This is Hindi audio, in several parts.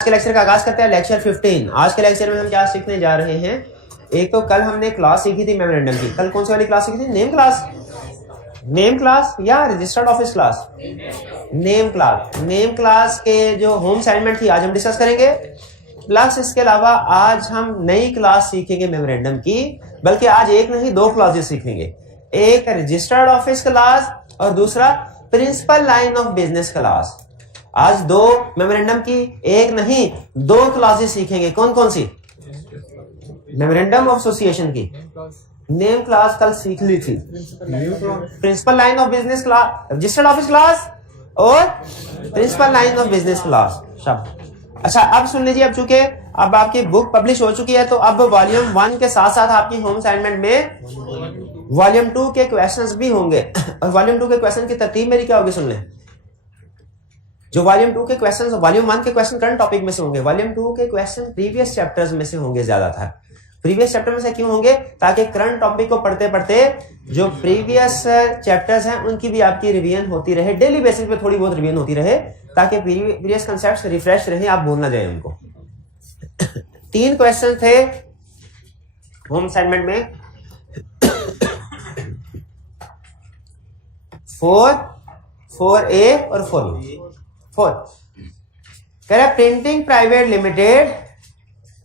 के लेक्चर का आगाज करते हैं। लेक्चर 15। आज के लेक्चर में हम क्या सीखने जा रहे हैं। एक तो कल हमने क्लास सीखी थी मेमोरेंडम की। कल कौन सी वाली क्लास सीखी थी? नेम क्लास या registered office class? Name class के जो होम असाइनमेंट थी आज हम डिस्कस करेंगे। प्लस इसके अलावा आज हम नई क्लास सीखेंगे मेमोरेंडम की, बल्कि आज एक नहीं दो क्लासेस सीखेंगे। एक रजिस्टर्ड ऑफिस क्लास और दूसरा principal line of business class. आज दो मेमोरेंडम की एक नहीं दो क्लासेस सीखेंगे। कौन कौन सी? मेमोरेंडम ऑफ एसोसिएशन की नेम क्लास कल सीख ली थी, principal line of business class, registered office class और principal line of business class. अच्छा, अब सुन लीजिए। अब चूंकि अब आपकी बुक पब्लिश हो चुकी है तो अब वॉल्यूम 1 के साथ साथ आपकी होम असाइनमेंट में वॉल्यूम 2 के क्वेश्चंस भी होंगे। और वॉल्यूम 2 के क्वेश्चन की तरतीब मेरी क्या होगी सुन लें। जो वॉल्यूम 2 के क्वेश्चन, वॉल्यूम 1 के क्वेश्चन करंट टॉपिक में से होंगे, वॉल्यूम 2 के क्वेश्चन प्रीवियस चैप्टर्स में से होंगे ज्यादातर। प्रीवियस चैप्टर में से क्यों होंगे? ताकि करंट टॉपिक को पढ़ते पढ़ते जो प्रीवियस चैप्टर्स हैं उनकी भी आपकी रिवीजन होती रहे, डेली बेसिस पे थोड़ी बहुत रिवीजन होती रहे, ताकि प्रीवियस कांसेप्ट्स रिफ्रेश रहे, आप भूल ना जाए उनको। 3 क्वेश्चन थे होम असाइनमेंट में। 4A और 4 कह रहा printing private limited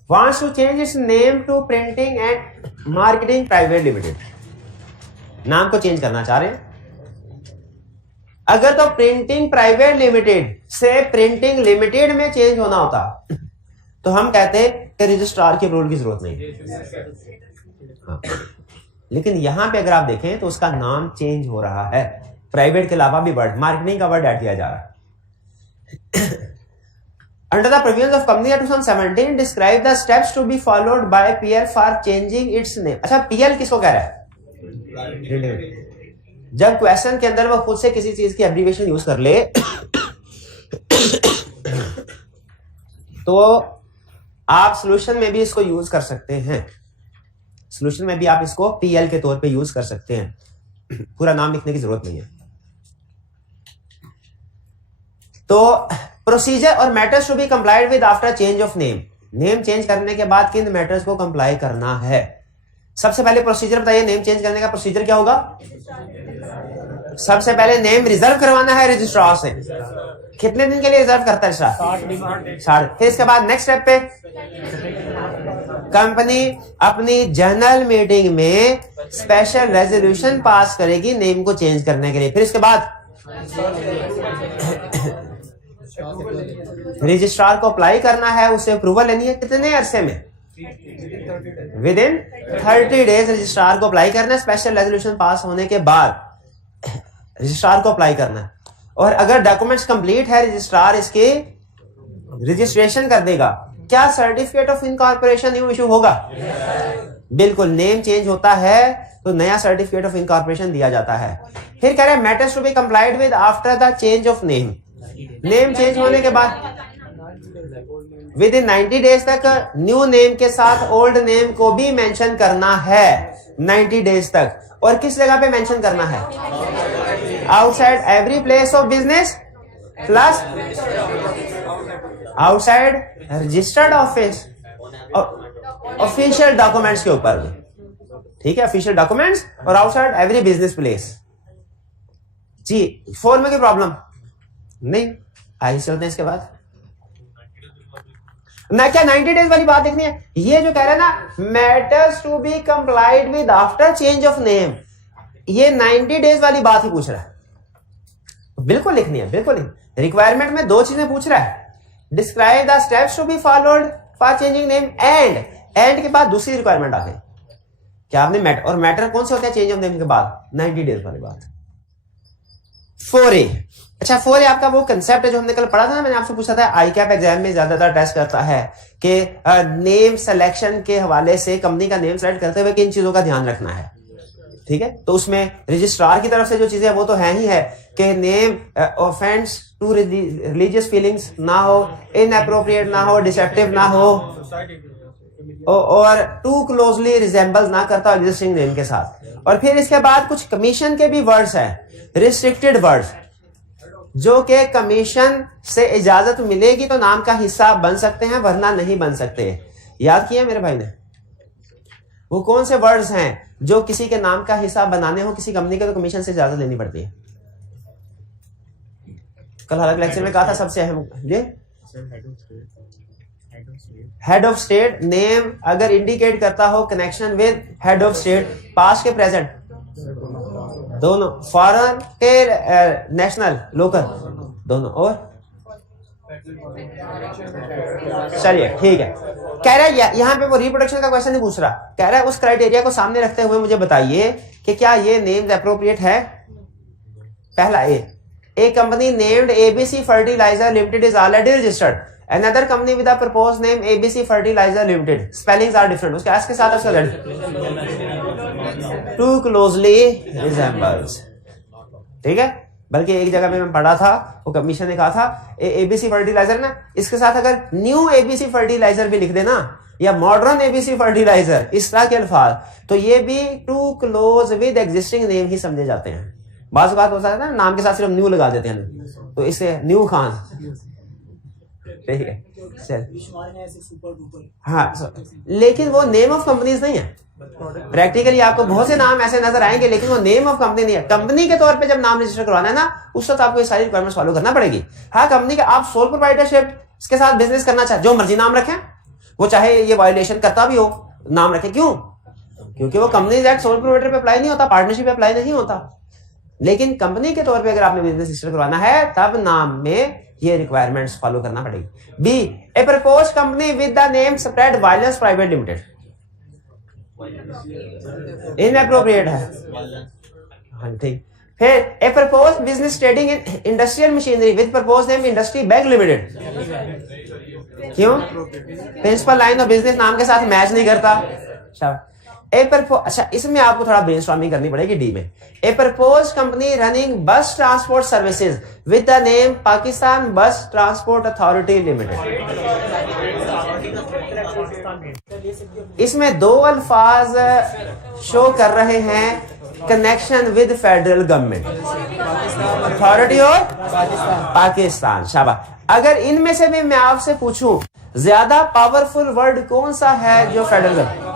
wants to change its name to printing and marketing private limited. नाम को चेंज करना चाह रहे हैं। अगर तो प्रिंटिंग प्राइवेट लिमिटेड से प्रिंटिंग लिमिटेड में चेंज होना होता तो हम कहते कि रजिस्ट्रार के अप्रूवल की जरूरत नहीं। हाँ। लेकिन यहां पे अगर आप देखें तो उसका नाम चेंज हो रहा है। प्राइवेट के अलावा भी वर्ड, मार्केटिंग का वर्ड ऐड किया जा रहा है। Under the provisions of Company Act 2017, describe the steps to be followed by PL for changing its name. अच्छा, PL किसको कह रहा है? जब क्वेश्चन के अंदर वो खुद से किसी चीज की एब्रीविएशन यूज कर ले तो आप सॉल्यूशन में भी इसको यूज कर सकते हैं। सॉल्यूशन में भी आप इसको PL के तौर पे यूज कर सकते हैं। पूरा नाम लिखने की जरूरत नहीं है। तो प्रोसीजर और matters to be complied with after change of name. Name change करने के बाद किन मैटर्स को कंप्लाई करना है? सबसे पहले प्रोसीजर बताइए। नेम चेंज करने का प्रोसीजर क्या होगा? सबसे पहले नेम रिजर्व करवाना है रजिस्ट्रार से। कितने दिन के लिए रिजर्व करता है रजिस्ट्रार? 60। फिर इसके बाद नेक्स्ट स्टेप पे कंपनी अपनी जनरल मीटिंग में स्पेशल रेजोल्यूशन पास करेगी नेम को चेंज करने के लिए। फिर इसके बाद रजिस्ट्रार को अप्लाई करना है, उसे अप्रूवल लेनी है। कितने अरसे में? विद इन 30 डेज रजिस्ट्रार को अप्लाई करना है। स्पेशल रेजोल्यूशन पास होने के बाद रजिस्ट्रार को अप्लाई करना है। और अगर डॉक्यूमेंट्स कंप्लीट है रजिस्ट्रार इसके रजिस्ट्रेशन कर देगा। क्या certificate of incorporation new issue होगा? बिल्कुल। नेम चेंज होता है तो नया सर्टिफिकेट ऑफ इनकॉर्पोरेशन दिया जाता है। फिर कह रहे हैं matters to be complied with after the change of name. Name change होने के बाद विद इन 90 डेज तक न्यू नेम के साथ ओल्ड नेम को भी मेंशन करना है 90 डेज तक। और किस जगह पे मेंशन करना है? Outside every place of business plus outside registered office official documents के ऊपर भी। ठीक है, ऑफिशियल डॉक्यूमेंट्स और आउटसाइड एवरी बिजनेस प्लेस। जी 4 में कोई प्रॉब्लम नहीं? आइए चलते हैं इसके बाद। ना क्या 90 डेज वाली बात देखनी है? ये जो कह रहा है ना matters to be complied with after change of name, ये 90 डेज वाली बात ही पूछ रहा है। बिल्कुल लिखनी है, बिल्कुल। रिक्वायरमेंट में 2 चीजें पूछ रहा है। Describe the steps to be followed for changing name and के बाद दूसरी रिक्वायरमेंट आ गई। क्या आपने मैटर, और मैटर कौन से होते हैं चेंज ऑफ नेम के बाद? 90 डेज वाली बात। 4A। अच्छा, 4A आपका वो कंसेप्ट है जो हमने कल पढ़ा था ना। मैंने आपसे पूछा था आई कैप एग्जाम में ज्यादातर टेस्ट करता है कि नेम सिलेक्शन के हवाले से कंपनी का नेम सेलेक्ट करते हुए किन चीजों का ध्यान रखना है। ठीक है, तो उसमें रजिस्ट्रार की तरफ से जो चीजें वो तो है ही है कि name offence to religious feelings ना हो, इनएप्रोप्रिएट ना हो, डिसेप्टिव ना हो और टू क्लोजली रिजेंबल ना करता एग्जिस्टिंग नेम के साथ। और फिर इसके बाद कुछ कमीशन के भी वर्ड्स हैं, रिस्ट्रिक्टेड वर्ड्स। जो कि कमीशन से इजाजत मिलेगी तो नाम का हिस्सा बन सकते हैं, वरना नहीं बन सकते। याद किया मेरे भाई ने? वो कौन से वर्ड्स हैं जो किसी के नाम का हिस्सा बनाने हो किसी कंपनी के तो कमीशन से इजाजत लेनी पड़ती है? कल अलग लेक्चर में कहा था सबसे अहम ये हेड ऑफ स्टेट नेम अगर इंडिकेट करता हो connection with head of state, past के प्रेजेंट दोनों, फॉरेन के नेशनल लोकल दोनों, और चलिए ठीक है। कह रहा है यहाँ पे वो रिप्रोडक्शन का क्वेश्चन नहीं पूछ रहा, कह रहा है उस क्राइटेरिया को सामने रखते हुए मुझे बताइए कि क्या ये नेम्स एप्रोप्रिएट है। पहला a company named ABC fertiliser limited is already registered, another company with a proposed name ABC Fertilizer Limited, spellings are different, उसके एस के साथ उसका too closely resembles, ठीक है। बल्कि एक जगह पे मैं पढ़ा था, वो कमीशन ने कहा था एबीसी फर्टिलाइजर ना, इसके साथ अगर न्यू एबीसी फर्टिलाइजर भी लिख देना या मॉडर्न एबीसी फर्टिलाइजर, इस तरह के अल्फाज, तो ये भी too close with existing name ही समझे जाते हैं। बात होता है ना, नाम के साथ सिर्फ न्यू लगा देते हैं, तो इससे न्यू खान, ठीक है चल। हाँ, लेकिन वो नेम ऑफ कंपनीज नहीं है। प्रैक्टिकली आपको बहुत से नाम ऐसे नजर आएंगे, लेकिन वो नेम ऑफ कंपनी नहीं है। कंपनी के तौर पे जब नाम रजिस्टर करवाना है ना, उस वक्त आपको ये सारी रिक्वायरमेंट्स फॉलो करना पड़ेगी। हाँ, कंपनी के आप सोल प्रोप्राइटरशिप के साथ बिजनेस करना चाहे, जो मर्जी नाम रखें, वो चाहे ये वायलेशन करता भी हो, नाम रखें। क्यों? क्योंकि वो कंपनीज एक्ट सोल प्रोप्राइटर पे अप्लाई नहीं होता, पार्टनरशिप पे अप्लाई नहीं होता। लेकिन कंपनी के तौर पे अगर आपने बिजनेस रजिस्टर करवाना है, तब नाम में ये रिक्वायरमेंट्स फॉलो करना पड़ेगी। B a propose company with the name spread violence private limited, inappropriate है। हाँ ठीक। फिर a propose business trading in industrial machinery with propose name industry bank limited, क्यों? प्रिंसिपल लाइन ऑफ बिजनेस नाम के साथ मैच नहीं करता। अच्छा, इसमें आपको थोड़ा ब्रेनस्टॉर्मिंग करनी पड़ेगी। डी में ए प्रपोज कंपनी रनिंग बस transport services with the name Pakistan बस ट्रांसपोर्ट अथॉरिटी लिमिटेड, इसमें दो अल्फाज शो कर रहे हैं connection with federal government, authority और पाकिस्तान। शाबाश। अगर इनमें से भी मैं आपसे पूछूं ज्यादा पावरफुल वर्ड कौन सा है जो फेडरल गवर्नमेंट,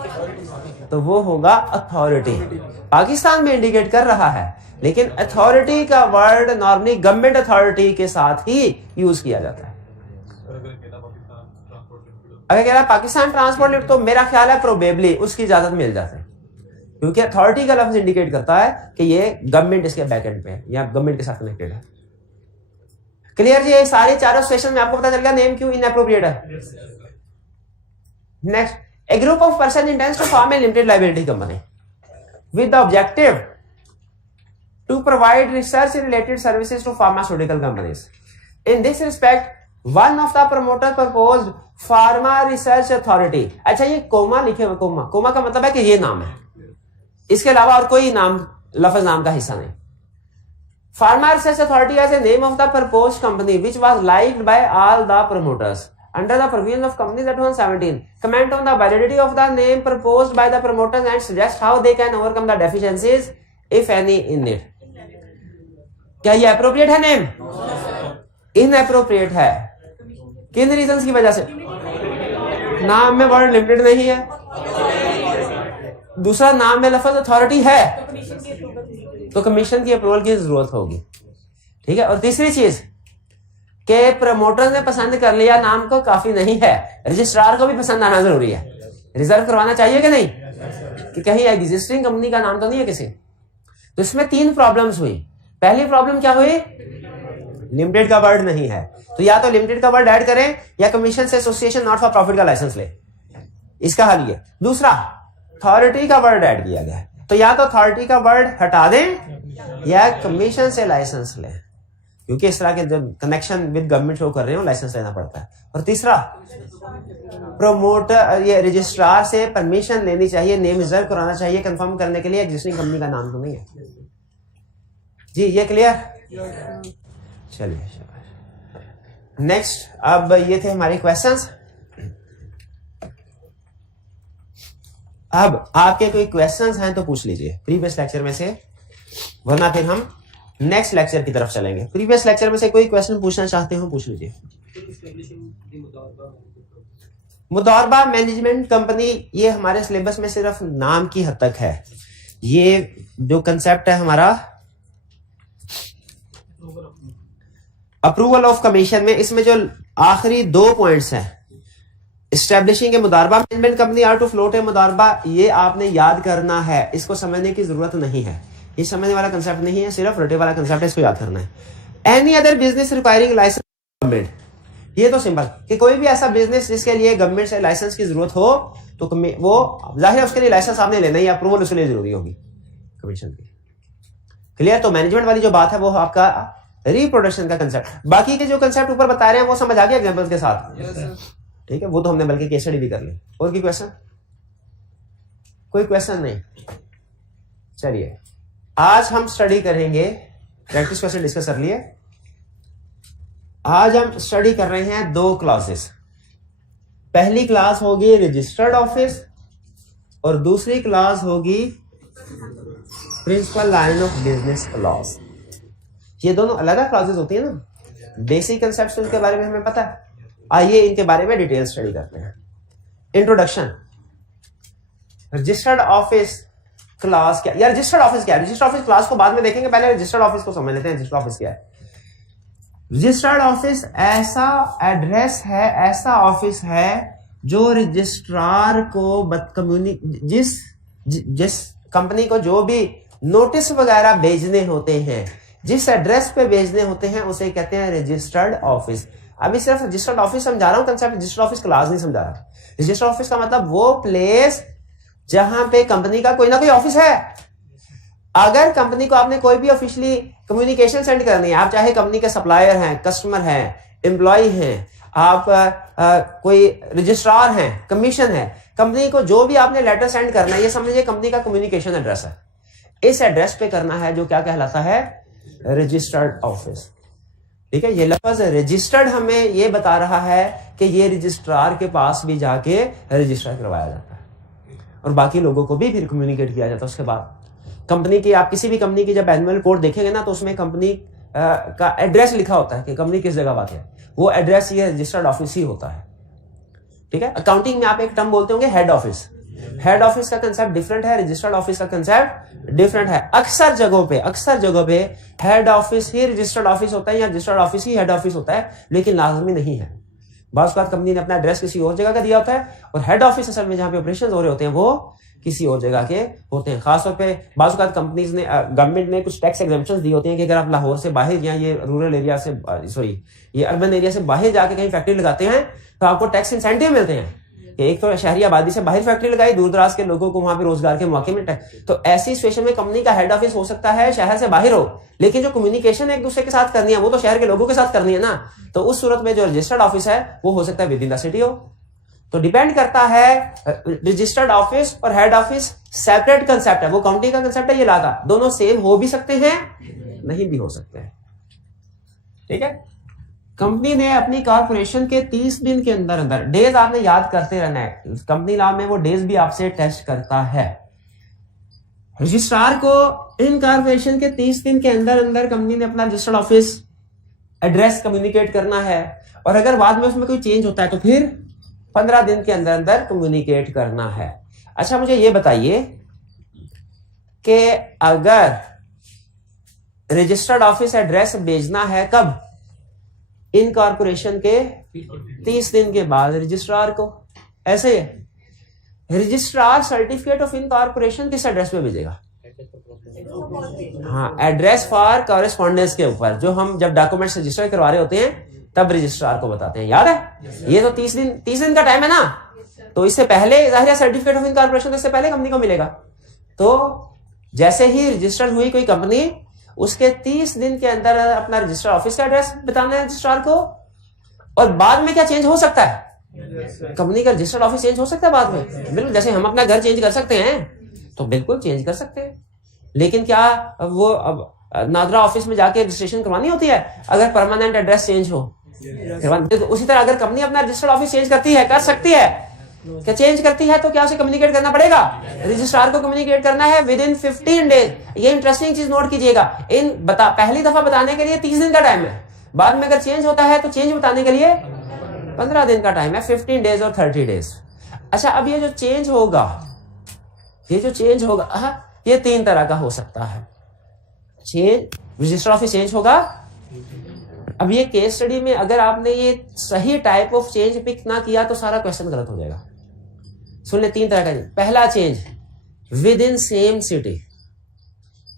तो वो होगा अथॉरिटी। पाकिस्तान में इंडिकेट कर रहा है, लेकिन अथॉरिटी का वर्ड नॉर्मली गवर्नमेंट अथॉरिटी के साथ ही यूज किया जाता है। अगर कह रहा है पाकिस्तान ट्रांसपोर्ट लिमिटेड, तो मेरा ख्याल है प्रोबेबली उसकी इजाजत मिल जाती है, क्योंकि अथॉरिटी का लफ्ज इंडिकेट करता है कि ये गवर्नमेंट इसके बैकएंड पे है या गवर्नमेंट के साथ कनेक्टेड है। क्लियर जी? ये सारे चारों सेशन में आपको पता चल गया नेम क्यों इनएप्रोप्रिएट है। Next, a group of person intends to form a limited liability company with the objective to provide research related services to pharmaceutical companies. In this respect, one of the promoters proposed pharma research authority. अच्छा, ये कोमा लिखे हुए, कोमा का मतलब है कि ये नाम है, इसके अलावा और कोई नाम लफ्ज नाम का हिस्सा नहीं। Pharma research authority as a name of the proposed company which was liked by all the promoters. Under the provisions of Companies Act 2017, comment on the validity of the name proposed by the promoters and suggest how they can overcome the deficiencies, if any, in it. क्या ये appropriate है नेम? Inappropriate है। किन रीजंस की वजह से? नाम में वर्ड लिमिटेड नहीं है, दूसरा नाम में लफ्ज अथॉरिटी है, तो कमीशन की अप्रूवल की जरूरत होगी। ठीक है। और तीसरी चीज के प्रमोटर ने पसंद कर लिया नाम को काफी नहीं है, रजिस्ट्रार को भी पसंद आना जरूरी है। रिजर्व करवाना चाहिए कि नहीं, कि कहीं एग्जिस्टिंग कंपनी का नाम तो नहीं है किसी। तो इसमें तीन प्रॉब्लम्स हुई। पहली प्रॉब्लम क्या हुई? लिमिटेड का वर्ड नहीं है, तो या तो लिमिटेड का वर्ड ऐड करें या कमीशन से एसोसिएशन नॉट फॉर प्रॉफिट का लाइसेंस ले, इसका हल ये। दूसरा, अथॉरिटी का वर्ड ऐड किया गया, तो या तो अथॉरिटी का वर्ड हटा दें या कमीशन से लाइसेंस लें, क्योंकि इस तरह के जब कनेक्शन विद गवर्नमेंट शो कर रहे हो लाइसेंस लेना पड़ता है। और तीसरा, प्रोमोटर ये रजिस्ट्रार से परमिशन लेनी चाहिए, नेम रिजर्व कराना चाहिए कंफर्म करने के लिए एग्जिस्टिंग कंपनी का नाम तो नहीं है। जी ये क्लियर? चलिए नेक्स्ट, अब ये थे हमारे क्वेश्चंस। अब आपके कोई क्वेश्चंस हैं तो पूछ लीजिए प्रीवियस लेक्चर में से, वरना फिर हम नेक्स्ट लेक्चर की तरफ चलेंगे। प्रीवियस लेक्चर में से कोई क्वेश्चन पूछना चाहते हो पूछ लीजिए। मुदारबा मैनेजमेंट कंपनी, ये हमारे सिलेबस में सिर्फ नाम की हद तक है। ये जो कंसेप्ट है हमारा अप्रूवल ऑफ कमीशन में, इसमें जो आखिरी 2 पॉइंट्स हैं, एस्टेब्लिशिंग ए मुदारबा management company or to float a मुदारबा, ये आपने याद करना है, इसको समझने की जरूरत नहीं है, ये समझने वाला कंसेप्ट नहीं है, सिर्फ रटे वाला कंसेप्ट है, इसको याद करना है। Any other business requiring licence government, ये तो सिंपल कि कोई भी ऐसा बिजनेस जिसके लिए गवर्नमेंट से लाइसेंस की जरूरत हो तो वो जाहिर है उसके लिए लाइसेंस आपने लेना ही, अप्रूवल उसके लिए जरूरी होगी कमीशन की। क्लियर? तो मैनेजमेंट वाली जो बात है वो आपका रिप्रोडक्शन का कंसेप्ट। बाकी के जो कंसेप्ट ऊपर बता रहे हैं वो समझ आ गया एग्जांपल्स के साथ? ठीक है, वो तो हमने बल्कि केस स्टडी भी कर ली। और की क्वेश्चन? कोई क्वेश्चन नहीं? चलिए आज हम स्टडी करेंगे, प्रैक्टिस क्वेश्चन डिस्कस कर लिए। आज हम स्टडी कर रहे हैं 2 क्लासेस। पहली क्लास होगी रजिस्टर्ड ऑफिस और दूसरी क्लास होगी principal line of business loss. ये दोनों अलग अलग क्लासेस होती है ना, बेसिक कंसेप्ट्स उनके बारे में हमें पता है। आइए इनके बारे में डिटेल स्टडी करते हैं। इंट्रोडक्शन। रजिस्टर्ड ऑफिस क्लास क्या, या रजिस्टर्ड ऑफिस क्या है? रजिस्टर्ड ऑफिस क्लास को बाद में देखेंगे, पहले रजिस्टर्ड ऑफिस को समझ लेते हैं। रजिस्टर्ड ऑफिस क्या है? रजिस्टर्ड ऑफिस ऐसा एड्रेस है, ऐसा ऑफिस है जो रजिस्ट्रार को जिस कंपनी को जो भी नोटिस वगैरह भेजने होते हैं, जिस एड्रेस पे भेजने होते हैं, उसे कहते हैं रजिस्टर्ड ऑफिस। अभी सिर्फ रजिस्टर्ड ऑफिस समझा रहा हूं कंसेप्ट, रजिस्टर्ड ऑफिस क्लास नहीं समझा रहा। रजिस्टर्ड ऑफिस का मतलब वो प्लेस जहां पे कंपनी का कोई ना कोई ऑफिस है। अगर कंपनी को आपने कोई भी ऑफिशियली कम्युनिकेशन सेंड करनी है, आप चाहे कंपनी के सप्लायर हैं, कस्टमर हैं, एम्प्लॉय हैं, आप कोई रजिस्ट्रार हैं, कमीशन है, कंपनी को जो भी आपने लेटर सेंड करना है, ये समझिए कंपनी का कम्युनिकेशन एड्रेस है। इस एड्रेस पे करना है जो क्या कहलाता है? Registered office. ठीक है, ये लफ्ज रजिस्टर्ड हमें ये बता रहा है कि ये रजिस्ट्रार के पास भी जाके रजिस्टर करवाया जाता है और बाकी लोगों को भी फिर कम्युनिकेट किया जाता है। उसके बाद कंपनी की, आप किसी भी कंपनी की जब एनुअल रिपोर्ट देखेंगे ना, तो उसमें कंपनी का एड्रेस लिखा होता है कि कंपनी किस जगह बात है, वो एड्रेस ये रजिस्टर्ड ऑफिस ही होता है। ठीक है, अकाउंटिंग में आप एक टर्म बोलते होंगे हेड ऑफिस। हेड ऑफिस का कंसेप्ट डिफरेंट है, रजिस्टर्ड ऑफिस का कंसेप्ट डिफरेंट है। अक्सर जगहों पे हेड ऑफिस ही रजिस्टर्ड ऑफिस होता है या रजिस्टर्ड ऑफिस ही हेड ऑफिस होता है, लेकिन लाजमी नहीं है। बाज़ बात कंपनी ने अपना एड्रेस किसी और जगह का दिया होता है और हेड ऑफिस असल में जहां पे ऑपरेशन हो रहे होते हैं वो किसी और जगह के होते हैं। खासतौर पे बाज़ बात कंपनीज ने, गवर्नमेंट ने कुछ टैक्स एग्जेम्पशंस दी होती हैं कि अगर आप लाहौर से बाहर या ये रूरल एरिया से, ये अर्बन एरिया से बाहर जाके कहीं फैक्ट्री लगाते हैं तो आपको टैक्स इंसेंटिव मिलते हैं कि एक तो शहरी आबादी से बाहर फैक्ट्री लगाई, दूर दराज के लोगों को वहां पे रोजगार के मौके मिलते हैं। तो ऐसी सिचुएशन में कंपनी का हेड ऑफिस हो सकता है शहर से बाहर हो, लेकिन जो कम्युनिकेशन एक दूसरे के साथ करनी है वो तो शहर के लोगों के साथ करनी है ना। तो उस सूरत में जो रजिस्टर्ड ऑफिस है वो हो सकता है विद इन द सिटी हो। तो डिपेंड करता है, रजिस्टर्ड ऑफिस और हेड ऑफिस सेपरेट कंसेप्ट है, वो काउंटिंग का कंसेप्ट है, ये लागा दोनों सेम हो भी सकते हैं, नहीं भी हो सकते हैं। ठीक है, कंपनी ने अपनी कॉर्पोरेशन के 30 दिन के अंदर डेज आपने याद करते रहना है, कंपनी लॉ में वो डेज भी आपसे टेस्ट करता है। रजिस्ट्रार को इन कॉर्पोरेशन के 30 दिन के अंदर कंपनी ने अपना रजिस्टर्ड ऑफिस एड्रेस कम्युनिकेट करना है, और अगर बाद में उसमें कोई चेंज होता है तो फिर 15 दिन के अंदर कम्युनिकेट करना है। अच्छा, मुझे ये बताइए कि अगर रजिस्टर्ड ऑफिस एड्रेस भेजना है कब? इन कॉर्पोरेशन के 30 दिन के बाद रजिस्ट्रार को। ऐसे है, रजिस्ट्रार सर्टिफिकेट ऑफ इनकॉर्पोरेशन किस एड्रेस पे भेजेगा? हाँ, एड्रेस फॉर कॉरेस्पॉन्डेंस के ऊपर, जो हम जब डॉक्यूमेंट्स रजिस्टर करवा रहे होते हैं तब रजिस्ट्रार को बताते हैं। याद है? ये तो 30 दिन का टाइम है ना, तो इससे पहले जाहिर है सर्टिफिकेट ऑफ इनकॉर्पोरेशन इससे पहले कंपनी को मिलेगा। तो जैसे ही रजिस्टर हुई कोई कंपनी, उसके 30 दिन के अंदर अपना रजिस्टर ऑफिस का एड्रेस बताना है रजिस्ट्रार को। और बाद में क्या चेंज हो सकता है? कंपनी का रजिस्टर्ड ऑफिस चेंज हो सकता है बाद में, बिल्कुल जैसे हम अपना घर चेंज कर सकते हैं तो बिल्कुल चेंज कर सकते हैं। लेकिन क्या वो अब नादरा ऑफिस में जाके रजिस्ट्रेशन करवानी होती है अगर परमानेंट एड्रेस चेंज हो? तो उसी तरह अगर कंपनी अपना रजिस्टर्ड ऑफिस चेंज करती है, कर सकती है, क्या चेंज करती है तो क्या उसे कम्युनिकेट करना पड़ेगा, रजिस्ट्रार को कम्युनिकेट करना है विद इन 15 डेज। ये इंटरेस्टिंग चीज नोट कीजिएगा, पहली दफा बताने के लिए 30 दिन का टाइम है, बाद में अगर चेंज होता है तो चेंज बताने के लिए 15 दिन का टाइम है, 15 डेज और 30 डेज। अच्छा, अब ये जो चेंज होगा ये 3 तरह का हो सकता है। चेंज रजिस्टर ऑफिस चेंज होगा। अब ये केस स्टडी में अगर आपने ये सही टाइप ऑफ चेंज पिक ना किया तो सारा क्वेश्चन गलत हो जाएगा। सुन ले, 3 तरह का। पहला change with in same city,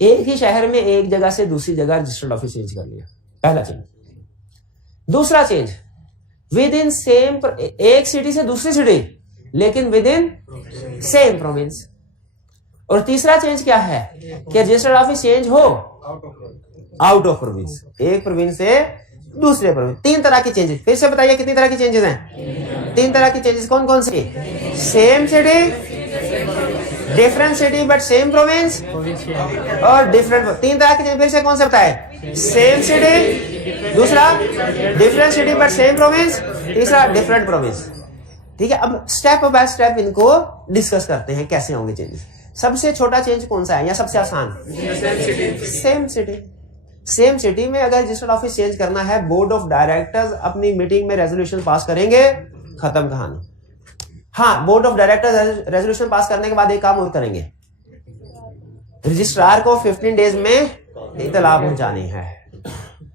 एक ही शहर में एक जगह से दूसरी जगह रजिस्टर्ड ऑफिस चेंज कर लिया, पहला चेंज। दूसरा चेंज विद इन सेम, एक सिटी से दूसरी सिटी लेकिन विद इन सेम प्रोविंस। और तीसरा चेंज क्या है कि रजिस्टर्ड ऑफिस चेंज हो आउट ऑफ प्रोविंस, एक प्रोविंस से दूसरे प्रोविंस। 3 तरह की चेंजेस। फिर से बताइए कितनी तरह की चेंजेस हैं? 3 तरह की चेंजेस। कौन कौन सी? Same city, different city but same province और डिफरेंट। 3 तरह की चेंज फिर से कौन से बताए? सेम सिटी, दूसरा different city but same province, तीसरा डिफरेंट प्रोविंस। ठीक है, अब स्टेप बाय स्टेप इनको डिस्कस करते हैं कैसे होंगे चेंजेस। सबसे छोटा चेंज कौन सा है या सबसे आसान? Same city. सेम सिटी में अगर रजिस्टर्ड ऑफिस चेंज करना है, बोर्ड ऑफ डायरेक्टर्स अपनी मीटिंग में रेजोल्यूशन पास करेंगे, खत्म कहानी। हाँ, board of directors resolution pass करने के बाद एक काम और करेंगे, रजिस्ट्रार को 15 डेज में इत्तला पहुंचानी है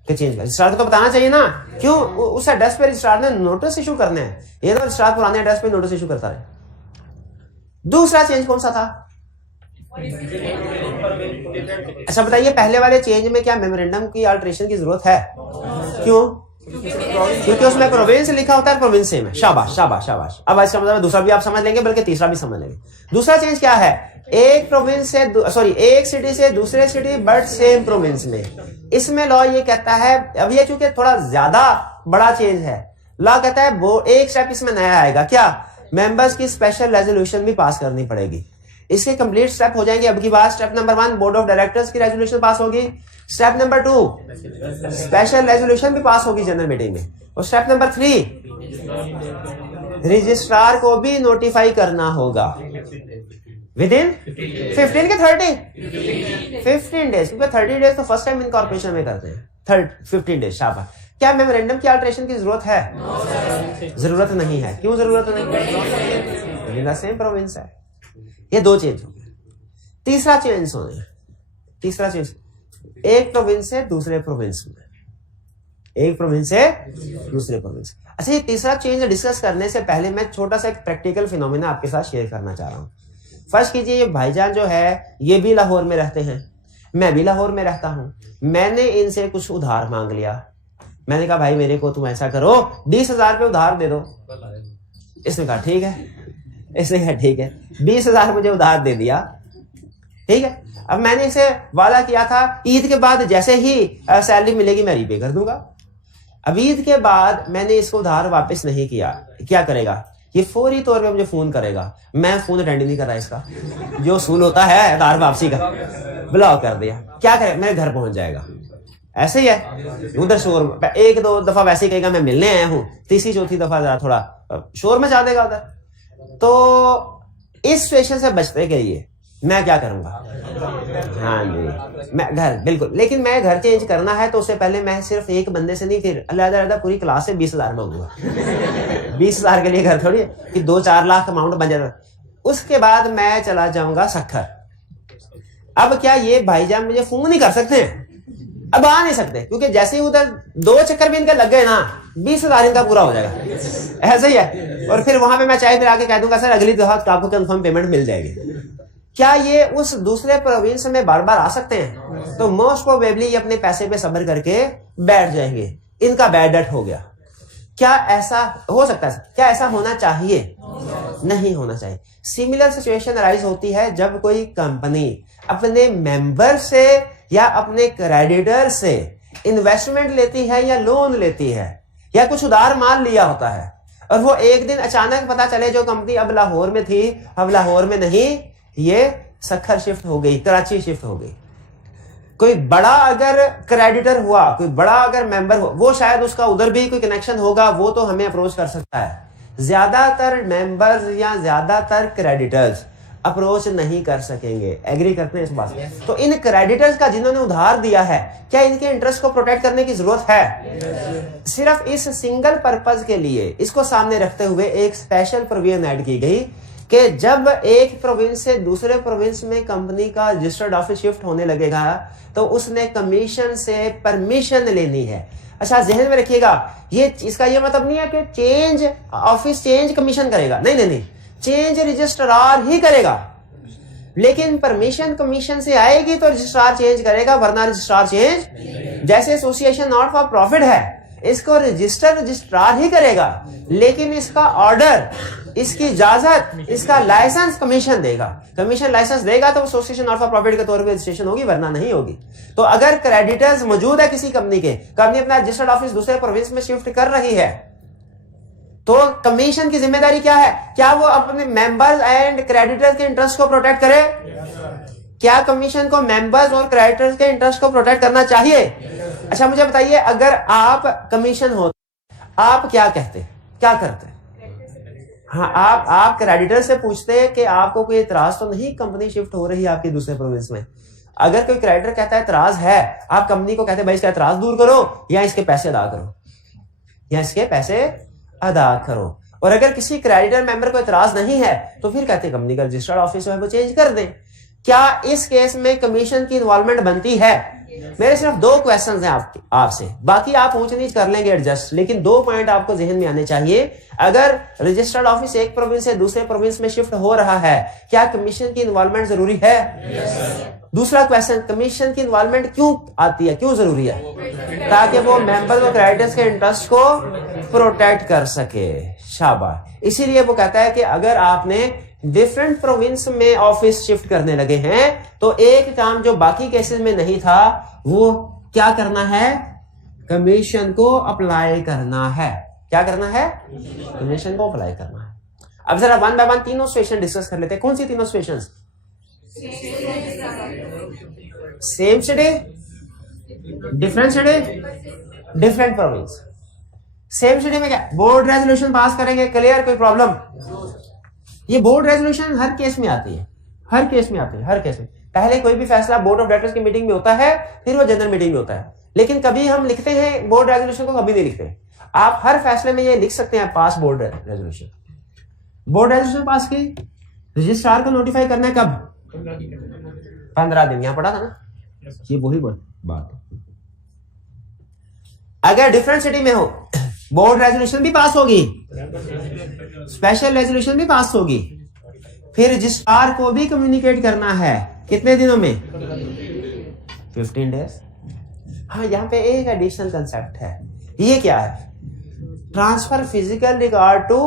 कि चेंज। रजिस्ट्रार को तो बताना चाहिए ना, क्यों? उस एड्रेस पे रजिस्ट्रार ने नोटिस इशू करने हैं, ये तो रजिस्ट्रार पुराने एड्रेस पे नोटिस इशू करता है। दूसरा चेंज कौन सा था? अच्छा बताइए, पहले वाले चेंज में क्या मेमोरेंडम की अल्टरेशन की जरूरत है? क्यों? क्योंकि उसमें प्रोविंस लिखा होता है, प्रोविंस सेम है। शाबाश शाबाश शाबाश। अब इसका मतलब दूसरा भी आप समझ लेंगे, बल्कि तीसरा भी समझ लेंगे। दूसरा चेंज क्या है? एक प्रोविंस से एक सिटी से दूसरे सिटी बट सेम प्रोविंस में। इसमें लॉ ये कहता है, अब ये चूंकि थोड़ा ज्यादा बड़ा चेंज है, लॉ कहता है वो एक स्टेप इसमें नया आएगा। क्या? मेंबर्स की स्पेशल रेजोल्यूशन भी पास करनी पड़ेगी। इसके कंप्लीट स्टेप हो जाएंगे अब की बात। Step number 1 board of directors की रेजोल्यूशन पास होगी। स्टेप नंबर 2 स्पेशल रेजोल्यूशन भी पास होगी जनरल मीटिंग में। और स्टेप नंबर 3 रजिस्ट्रार को भी नोटिफाई करना होगा विद इन 15 के 15 डेज, क्योंकि 30 डेज तो फर्स्ट टाइम इनकॉर्पोरेशन में करते हैं। 15 डेज। शाबाश। क्या मेमोरेंडम की अल्टरेशन की जरूरत है? जरूरत नहीं है। क्यों जरूरत नहीं? सेम प्रोविंस है। ये 2 चेंज हो गए। तीसरा चेंज एक प्रोविंस से दूसरे प्रोविंस में, एक प्रोविंस से दूसरे प्रोविंस। अच्छा, ये तीसरा चेंज डिस्कस करने से पहले मैं छोटा सा एक प्रैक्टिकल फिनोमेना आपके साथ शेयर करना चाह रहा हूं। फर्स्ट कीजिए, ये भाईजान जो है ये भी लाहौर में रहते हैं, मैं भी लाहौर में रहता हूं। मैंने इनसे कुछ उधार मांग लिया। मैंने कहा भाई मेरे को तुम ऐसा करो 20,000 रुपये उधार दे दो। इसने कहा ठीक है। 20,000 मुझे उधार दे दिया। ठीक है, अब मैंने इसे वादा किया था ईद के बाद जैसे ही सैलरी मिलेगी मैं रीपे कर दूंगा। अब ईद के बाद मैंने इसको उधार वापस नहीं किया। क्या करेगा? ये फौरी तौर पे मुझे फोन करेगा। मैं फोन अटेंड नहीं कर रहा, इसका जो असूल होता है उधार वापसी का ब्लॉक कर दिया। क्या करे? मेरे घर पहुंच जाएगा। ऐसे ही है उधर शोर, 1-2 दफा वैसे ही कहेगा मैं मिलने आया हूं, तीसरी चौथी दफा जरा थोड़ा शोर मचा देगा उधर। तो इस सिचुएशन से बचने के लिए मैं क्या करूंगा? हाँ जी, मैं घर बिल्कुल, लेकिन मैं घर चेंज करना है तो उससे पहले मैं सिर्फ एक बंदे से नहीं, फिर अलग-अलग पूरी क्लास से 20,000 मांगूंगा। 20,000 के लिए घर थोड़ी कि 2-4 लाख अमाउंट बन जाता। उसके बाद मैं चला जाऊंगा सक्खर। अब क्या ये भाईजान मुझे फोन नहीं कर सकते हैं? अब आ नहीं सकते, क्योंकि जैसे ही उधर 2 चक्कर भी इनके लग गए ना 20,000 इनका पूरा हो जाएगा। ऐसा ही है। और फिर वहां पे मैं चाहे फिर आके कह दूंगा सर अगली दफा आपको कंफर्म पेमेंट मिल जाएगी। क्या ये उस दूसरे प्रोविंस में बार बार आ सकते हैं? तो मोस्ट प्रोबेबली ये अपने पैसे पे सब्र करके बैठ जाएंगे। इनका बैड डेट हो गया। क्या ऐसा हो सकता है? क्या ऐसा होना चाहिए? नहीं होना चाहिए। सिमिलर सिचुएशन अराइज होती है जब कोई कंपनी अपने मेंबर से या अपने क्रेडिटर से इन्वेस्टमेंट लेती है या लोन लेती है या कुछ उधार माल लिया होता है, और वो एक दिन अचानक पता चले जो कंपनी अब लाहौर में थी अब लाहौर में नहीं, ये सक्खर शिफ्ट हो गई, कराची शिफ्ट हो गई। कोई बड़ा अगर क्रेडिटर हुआ, कोई बड़ा अगर मेंबर हो, वो शायद उसका उधर भी कोई कनेक्शन होगा, वो तो हमें अप्रोच कर सकता है ज्यादातर मेंबर्स या ज्यादातर क्रेडिटर्स अप्रोच नहीं कर सकेंगे। एग्री करते हैं इस बात से? तो इन क्रेडिटर्स का जिन्होंने उधार दिया है, क्या इनके इंटरेस्ट को प्रोटेक्ट करने की जरूरत है? सिर्फ इस सिंगल पर्पज के लिए इसको सामने रखते हुए एक स्पेशल प्रोविजन ऐड की गई कि जब एक प्रोविंस से दूसरे प्रोविंस में कंपनी का रजिस्टर्ड ऑफिस शिफ्ट होने लगेगा तो उसने कमीशन से परमिशन लेनी है। अच्छा, जहन में रखिएगा, ये इसका ये मतलब नहीं है कि चेंज ऑफिस चेंज कमीशन करेगा, नहीं नहीं नहीं, चेंज रजिस्ट्रार ही करेगा, लेकिन परमिशन कमीशन से आएगी तो रजिस्ट्रार चेंज करेगा, वरना रजिस्ट्रार चेंज। जैसे एसोसिएशन नॉट फॉर प्रॉफिट है, इसको रजिस्ट्रार ही करेगा, लेकिन इसका ऑर्डर, इसकी इजाजत, इसका लाइसेंस कमीशन देगा। कमीशन लाइसेंस देगा तो एसोसिएशन नॉट फॉर प्रॉफिट के तौर पर रजिस्ट्रेशन होगी, वरना नहीं होगी। तो अगर क्रेडिटर्स मौजूद है किसी कंपनी के, कंपनी अपना रजिस्टर्ड ऑफिस दूसरे प्रोविंस में शिफ्ट कर रही है, तो कमीशन की जिम्मेदारी क्या है? क्या वो अपने मेंबर्स एंड क्रेडिटर्स के इंटरेस्ट को प्रोटेक्ट करे? क्या कमीशन को मेंबर्स और क्रेडिटर्स के इंटरेस्ट को प्रोटेक्ट करना चाहिए? अच्छा, मुझे बताइए, अगर आप कमीशन हो, आप क्या कहते, क्या करते? हाँ, आप क्रेडिटर से पूछते कि आपको कोई इतराज तो नहीं कंपनी शिफ्ट हो रही है आपके दूसरे प्रोविंस में। अगर कोई क्रेडिटर कहता है इतराज है, आप कंपनी को कहते हैं भाई इसका इतराज दूर करो या इसके पैसे अदा करो, या इसके पैसे अदा करो। और अगर किसी क्रेडिटर मेंबर को इतराज नहीं है तो फिर कहते कंपनी का रजिस्टर्ड ऑफिस है वो चेंज कर दें। क्या इस केस में कमीशन की इन्वॉल्वमेंट बनती है? मेरे सिर्फ दो क्वेश्चंस हैं आपसे, बाकी आप ऊंच नीच कर लेंगे एडजस्ट, लेकिन दो पॉइंट आपको जहन में आने चाहिए। अगर रजिस्टर्ड ऑफिस एक प्रोविंस से दूसरे प्रोविंस में शिफ्ट हो रहा है, क्या कमीशन की इन्वॉल्वमेंट जरूरी है? दूसरा क्वेश्चन, कमीशन की इन्वॉल्वमेंट क्यों आती है, क्यों जरूरी है? ताकि वो मेंबर्स और क्रेडिटर्स के इंटरेस्ट को प्रोटेक्ट कर सके। शाबाश। इसीलिए वो कहता है कि अगर आपने डिफरेंट प्रोविंस में ऑफिस शिफ्ट करने लगे हैं तो एक काम जो बाकी केसेस में नहीं था, वो क्या करना है? कमीशन को अप्लाई करना है। क्या करना है? कमीशन को अप्लाई करना है। अब जरा वन बाय वन तीनों सिचुएशन डिस्कस कर लेते हैं। कौन सी तीनों situations? Same city, different city, different province. Same city में क्या? बोर्ड रेजोल्यूशन पास करेंगे, क्लियर? कोई प्रॉब्लम? ये बोर्ड रेजोल्यूशन हर केस में आती है, हर केस में आती है, हर केस में। पहले कोई भी फैसला बोर्ड ऑफ डायरेक्टर्स की मीटिंग में होता है, फिर वो जनरल मीटिंग में होता है, लेकिन कभी हम लिखते हैं बोर्ड रेजोल्यूशन को, कभी नहीं लिखते। आप हर फैसले में ये लिख सकते हैं pass board resolution. Board resolution pass की, रजिस्ट्रार को नोटिफाई करना है कब? 15 दिन। यहां पढ़ा था ना, ये वही बात है। अगर डिफरेंट सिटी में हो, बोर्ड रेजोल्यूशन भी पास होगी, स्पेशल रेजोल्यूशन भी पास होगी, फिर रजिस्ट्रार को भी कम्युनिकेट करना है। कितने दिनों में? 15 डेज। हाँ, यहां पे एक एडिशनल कंसेप्ट है। ये क्या है? Transfer physical record to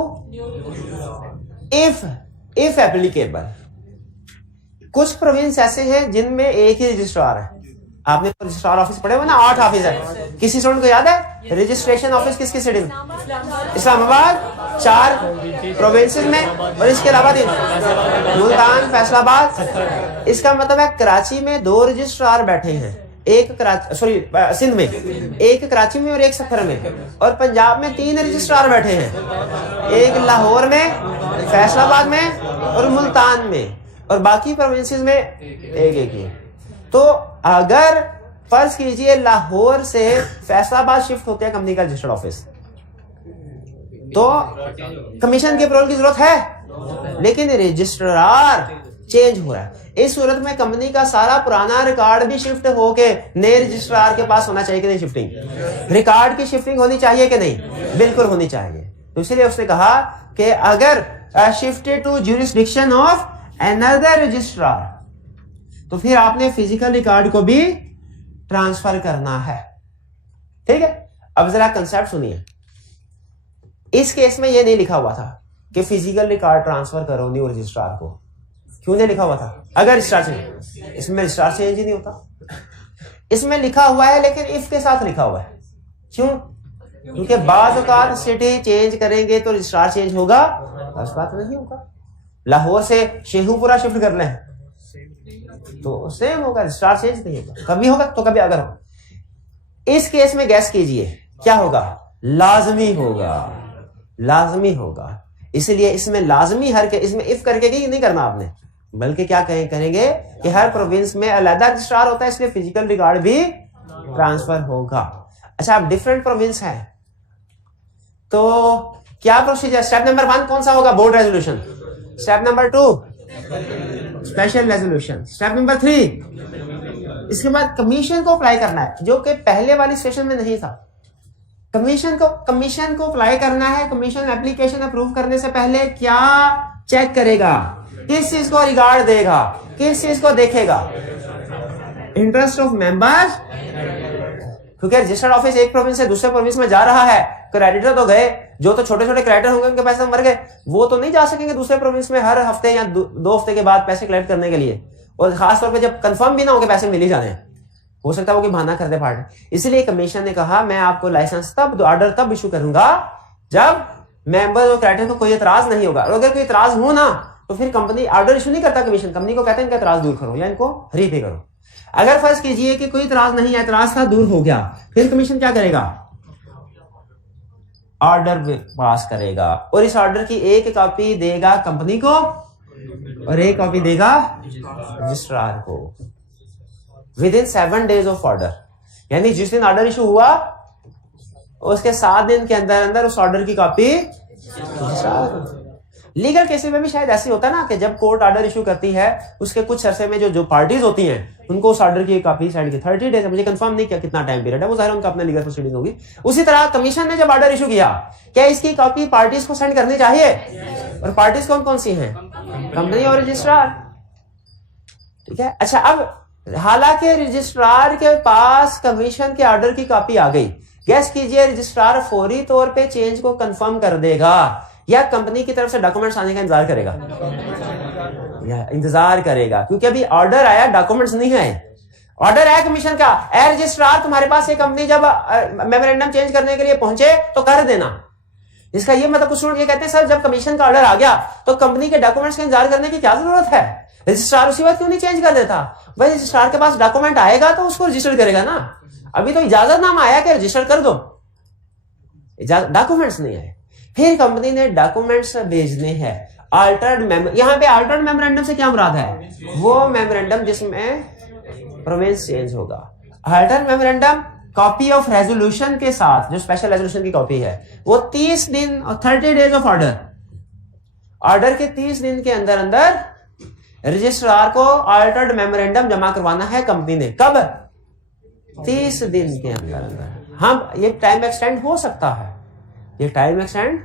if applicable. कुछ प्रोविंस ऐसे हैं जिनमें एक ही रजिस्ट्रार है। आपने रजिस्ट्रार ऑफिस पढ़े हुए ना, 8 ऑफिस है। किसी स्टूडेंट को याद है रजिस्ट्रेशन ऑफिस किसकी सिटी में? इस्लामाबाद, 4 प्रोविंसेस में, और इसके अलावा 3 मुल्तान, फैसलाबाद। इसका मतलब है कराची में 2 रजिस्ट्रार बैठे हैं, एक सिंध में, एक कराची में और एक सफर में। और पंजाब में 3 रजिस्ट्रार बैठे हैं, एक लाहौर में, फैसलाबाद में और मुल्तान में, और बाकी प्रोविंसेस में एक ही। तो अगर फर्ज कीजिए लाहौर से फैसलाबाद शिफ्ट होते हैं कंपनी का रजिस्टर्ड ऑफिस, तो कमीशन के अप्रूवल की जरूरत है, लेकिन रजिस्ट्रार चेंज हो रहा है। इस सूरत में कंपनी का सारा पुराना रिकॉर्ड भी शिफ्ट होके नए रजिस्ट्रार के पास होना चाहिए कि नहीं? शिफ्टिंग रिकॉर्ड की शिफ्टिंग होनी चाहिए कि नहीं? बिल्कुल होनी चाहिए। तो इसीलिए उसने कहा कि अगर shifted to jurisdiction of another registrar, तो फिर आपने फिजिकल रिकॉर्ड को भी ट्रांसफर करना है। ठीक है, अब जरा कंसेप्ट सुनिए। इस केस में यह नहीं लिखा हुआ था कि फिजिकल रिकॉर्ड ट्रांसफर करो न्यू रजिस्ट्रार को। क्यों नहीं लिखा हुआ था? अगर रजिस्ट्रार चेंज, इसमें रजिस्ट्रार चेंज ही नहीं होता। इसमें लिखा हुआ है, लेकिन इफ के साथ लिखा हुआ है। क्यों? क्योंकि बाज़ औक़ात सिटी चेंज करेंगे तो रजिस्ट्रार चेंज होगा, बाज़ औक़ात नहीं होगा। लाहौर से शेखुपुरा शिफ्ट कर लें तो सेम होगा, रजिस्ट्रार चेंज नहीं होगा। कभी होगा तो कभी अगर हो। इस केस में गैस कीजिए क्या होगा? लाजमी होगा, लाजमी होगा। इसलिए इसमें लाजमी हर के इसमें इफ करके ही नहीं करना आपने, बल्कि क्या करेंगे कि हर प्रोविंस में अलग रजिस्ट्रार होता है, इसलिए फिजिकल रिकॉर्ड भी ट्रांसफर होगा। अच्छा, अब डिफरेंट प्रोविंस है तो क्या प्रोसीजर, स्टेप नंबर 1 कौन सा होगा, board resolution. Step number 2 special resolution. Step number 3 इसके बाद कमीशन को अप्लाई करना है, जो कि पहले वाली सेशन में नहीं था। कमीशन को अप्लाई करना है। कमीशन एप्लीकेशन अप्रूव करने से पहले क्या चेक करेगा, किस चीज को रिगार्ड देगा, किस चीज को देखेगा, इंटरेस्ट ऑफ मेंबर्स। क्योंकि रजिस्टर्ड ऑफिस एक प्रोविंस से दूसरे प्रोविंस में जा रहा है, क्रेडिटर तो गए, जो तो छोटे छोटे क्रेडिटर होंगे उनके पैसे मर गए, वो तो नहीं जा सकेंगे दूसरे प्रोविंस में हर हफ्ते या 2 हफ्ते के बाद पैसे कलेक्ट करने के लिए, और खासतौर पे जब कंफर्म भी ना हो के पैसे मिल ही जाने, हो सकता है वो कि बहाना कर दे पार्टी। इसलिए कमीशन ने कहा मैं आपको लाइसेंस ऑर्डर तब इशू करूंगा जब मेंबर और क्रेडिटर को कोई एतराज नहीं होगा। और अगर कोई एतराज हो ना तो फिर कंपनी ऑर्डर इशू नहीं करता, कमीशन कंपनी को कहते हैं इनका एतराज दूर करो या इनको रीपे करो। अगर फर्ज कीजिए कि कोई एतराज नहीं है, एतराज था दूर हो गया, फिर कमीशन क्या करेगा, ऑर्डर पास करेगा और इस ऑर्डर की एक कॉपी देगा कंपनी को और एक कॉपी देगा रजिस्ट्रार को with in 7 days of order. यानी जिस दिन ऑर्डर इशू हुआ उसके 7 दिन के अंदर अंदर उस ऑर्डर की कॉपी। लीगल केसेस में भी शायद ऐसे होता है ना कि जब कोर्ट ऑर्डर इशू करती है उसके कुछ अरसे में जो पार्टीज होती हैं उनको उस ऑर्डर की कॉपी सेंड की 30 डेज, मुझे कंफर्म नहीं किया कितना टाइम पीरियड है, वो जाहिर उनका अपना लीगल प्रोसीडिंग होगी। उसी तरह कमीशन ने जब ऑर्डर इशू किया, क्या इसकी कॉपी पार्टीज को सेंड करनी चाहिए? और पार्टीज कौन कौन सी हैं? कंपनी और रजिस्ट्रार। ठीक है। अच्छा, अब हालांकि रजिस्ट्रार के पास कमीशन के ऑर्डर की कॉपी आ गई, गैस कीजिए रजिस्ट्रार फौरी तौर पे चेंज को कंफर्म कर देगा या कंपनी की तरफ से डॉक्यूमेंट्स आने का इंतजार करेगा? या इंतजार करेगा, क्योंकि अभी ऑर्डर आया, डॉक्यूमेंट्स नहीं आए। ऑर्डर आया कमीशन का, ए रजिस्ट्रार तुम्हारे पास ये कंपनी जब मेमोरेंडम चेंज करने के लिए पहुंचे तो कर देना। इसका ये मतलब कुछ लोग ये कहते हैं सर जब कमीशन का ऑर्डर आ गया तो कंपनी के डॉक्यूमेंट्स का इंतजार करने की क्या जरूरत है, रजिस्ट्रार उसी वक्त क्यों नहीं चेंज कर देता? भाई रजिस्ट्रार के पास डॉक्यूमेंट आएगा तो उसको रजिस्टर करेगा ना। अभी तो इजाजतनामा आया कि रजिस्टर कर दो, डॉक्यूमेंट्स नहीं आए। फिर कंपनी ने डॉक्यूमेंट्स भेजने हैं अल्टर्ड यहां पे अल्टर्ड मेमोरेंडम से क्या मुराद है? वो मेमोरेंडम जिसमें प्रोविंस चेंज होगा। Altered memorandum copy of resolution के साथ, जो स्पेशल रेजोल्यूशन की कॉपी है, वो 30 दिन और 30 डेज ऑफ ऑर्डर के 30 दिन के अंदर अंदर रजिस्ट्रार को अल्टर्ड मेमोरेंडम जमा करवाना है कंपनी ने। कब? 30 दिन के अंदर अंदर। हम ये टाइम एक्सटेंड हो सकता है, ये टाइम एक्सटेंड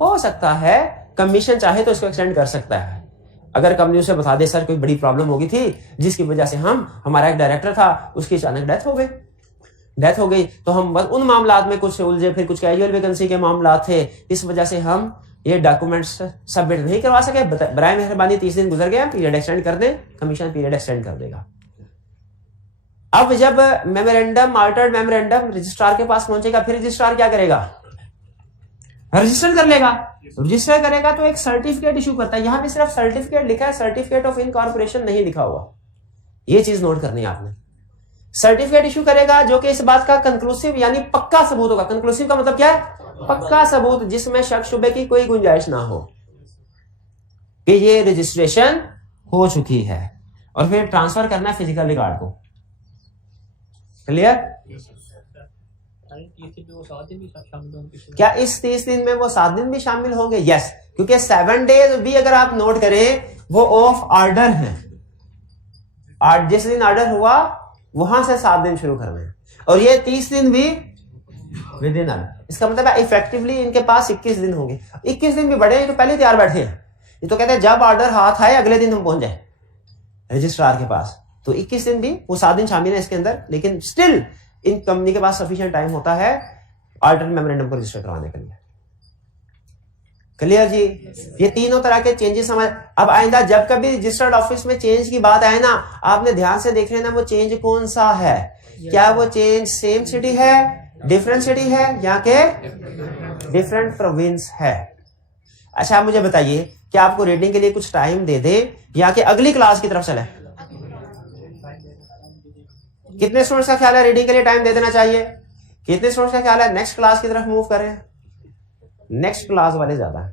हो सकता है, कमीशन चाहे तो इसको एक्सटेंड कर सकता है। अगर कंपनी उसे बता दे सर कोई बड़ी प्रॉब्लम होगी थी जिसकी वजह से हमारा एक डायरेक्टर था उसकी अचानक डेथ हो गई तो हम बस उन मामलात में कुछ उलझे, फिर कुछ कैजुअल वैकेंसी के मामला थे, इस वजह से हम ये डॉक्यूमेंट्स सबमिट नहीं करवा सके, बराए मेहरबानी 30 दिन गुजर गए, पीरियड एक्सटेंड कर दें, कमीशन पीरियड एक्सटेंड कर देगा। अब जब मेमोरेंडम अल्टर्ड मेमोरेंडम रजिस्ट्रार के पास पहुंचेगा, फिर रजिस्ट्रार क्या करेगा? रजिस्टर कर लेगा। रजिस्टर करेगा तो एक सर्टिफिकेट इशू करता है। यहां पे सिर्फ सर्टिफिकेट लिखा है, सर्टिफिकेट ऑफ इनकॉर्पोरेशन नहीं लिखा हुआ। ये चीज नोट करनी है आपने। सर्टिफिकेट इशू करेगा जो कि इस बात का कंक्लूसिव यानी पक्का सबूत होगा। कंक्लूसिव का मतलब क्या है? पक्का सबूत, जिसमें शक शुबे की कोई गुंजाइश ना हो कि ये रजिस्ट्रेशन हो चुकी है। और फिर ट्रांसफर करना है फिजिकल रिकॉर्ड को। क्लियर? क्या इस 30 दिन में वो 7 दिन भी शामिल होंगे? यस, क्योंकि 7 डेज भी अगर आप नोट करें वो ऑफ ऑर्डर है। जिस दिन ऑर्डर हुआ वहां से 7 दिन शुरू करने हैं, और ये 30 दिन भी विद इन ऑर्डर। इसका मतलब है इफेक्टिवली इनके पास 21 दिन होंगे। 21 दिन भी बड़े हैं, तो पहले तैयार बैठे हैं। ये तो कहते हैं जब ऑर्डर हाथ आए अगले दिन हम पहुंच जाए रजिस्ट्रार के पास। तो 21 दिन भी, वो 7 दिन शामिल है इसके अंदर, लेकिन स्टिल इन कंपनी के पास सफिशिएंट टाइम होता है अल्टर्ड मेमोरेंडम को रजिस्टर करवाने के लिए। क्लियर जी? ये तीनों तरह के चेंजेस समझ। अब आइंदा जब कभी रजिस्टर्ड ऑफिस में चेंज की बात आए ना, आपने ध्यान से देख लेना वो चेंज कौन सा है। क्या वो चेंज सेम सिटी है, डिफरेंट सिटी है, या के डिफरेंट प्रोविंस है? अच्छा, मुझे बताइए क्या आपको रीडिंग के लिए कुछ टाइम दे दे या कि अगली क्लास की तरफ चले? कितने स्टूडेंट्स का ख्याल है रीडिंग के लिए टाइम दे देना चाहिए? कितने स्टूडेंट्स का ख्याल है नेक्स्ट क्लास की तरफ मूव करें? नेक्स्ट क्लास वाले ज्यादा है,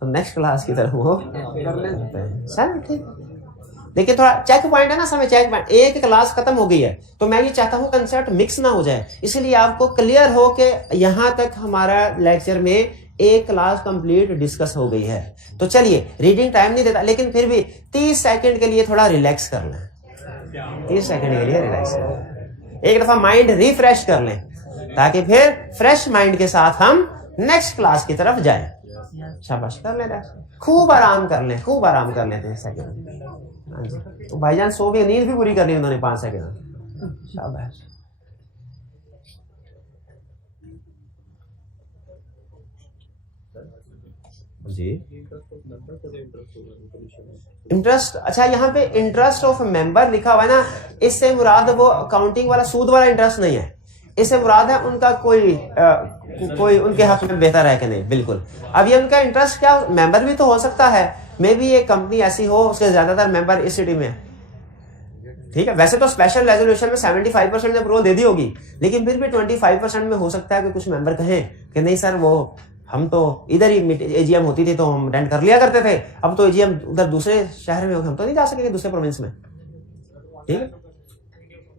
तो नेक्स्ट क्लास की तरफ वो सर ठीक। देखिए थोड़ा चेक पॉइंट है ना, समय चेक पॉइंट। एक क्लास खत्म हो गई है तो मैं ये चाहता हूँ कंसेप्ट मिक्स ना हो जाए, इसीलिए आपको क्लियर हो कि यहाँ तक हमारा लेक्चर में एक क्लास कंप्लीट डिस्कस हो गई है। तो चलिए, रीडिंग टाइम नहीं देता, लेकिन फिर भी 30 सेकंड के लिए थोड़ा रिलैक्स कर लें, 30 सेकंड के लिए रिलैक्स कर लें, एक दफा माइंड रिफ्रेश कर लें, ताकि फिर फ्रेश माइंड के साथ हम नेक्स्ट क्लास की तरफ जाएं। शाबाश, कर लें, खूब आराम कर लें, खूब आराम कर लें 30 सेकंड। हाँ जी, तो भाईजान सो भी, नींद भी पूरी करनी उन्होंने 5 सेकंड। शाबाश। जी, इंटरेस्ट, अच्छा यहाँ पे इंटरेस्ट ऑफ मेंबर लिखा हुआ है ना, इससे मुराद वो अकाउंटिंग वाला सूद वाला इंटरेस्ट नहीं है, इससे मुराद है उनका कोई उनके हक में बेहतर है कि नहीं। बिल्कुल। अब ये उनका इंटरेस्ट क्या, मेंबर भी तो हो सकता है, मे भी ये कंपनी ऐसी हो उसके ज्यादातर मेंबर इस सिटी में है, ठीक है। वैसे तो स्पेशल रेजोल्यूशन में 75% ने अप्रूवल दे दी होगी, लेकिन फिर भी 25% में हो सकता है कि कुछ मेंबर कहें कि नहीं सर, वो हम तो इधर ही एजीएम होती थी तो हम अटेंड कर लिया करते थे, अब तो एजीएम उधर दूसरे शहर में होगी, हम तो नहीं जा सकेंगे दूसरे प्रोविंस में, ठीक है।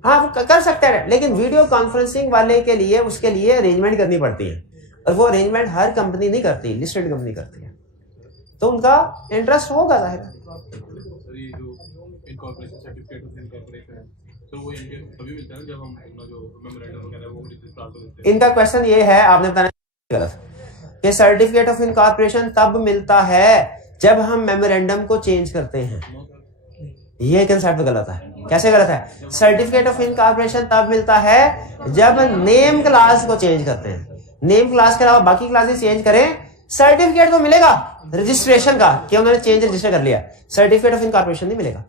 हाँ, वो कर सकते हैं, लेकिन वीडियो कॉन्फ्रेंसिंग वाले के लिए उसके लिए अरेंजमेंट करनी पड़ती है, और वो अरेंजमेंट हर कंपनी नहीं करती, लिस्टेड कंपनी करती है, तो उनका इंटरेस्ट होगा जाहिर। इनका क्वेश्चन ये है, आपने बताया गलत, कि सर्टिफिकेट ऑफ इनकॉर्पोरेशन तब मिलता है जब हम मेमोरेंडम को चेंज करते हैं। ये कंसेप्ट गलत है। कैसे गलत है? सर्टिफिकेट ऑफ इनकॉर्पोरेशन तब मिलता है जब नेम क्लास को चेंज करते हैं। नेम क्लास के अलावा बाकी क्लासेस चेंज करें, सर्टिफिकेट तो मिलेगा रजिस्ट्रेशन का कि उन्होंने चेंज रजिस्टर कर लिया, सर्टिफिकेट ऑफ इनकॉर्पोरेशन नहीं मिलेगा।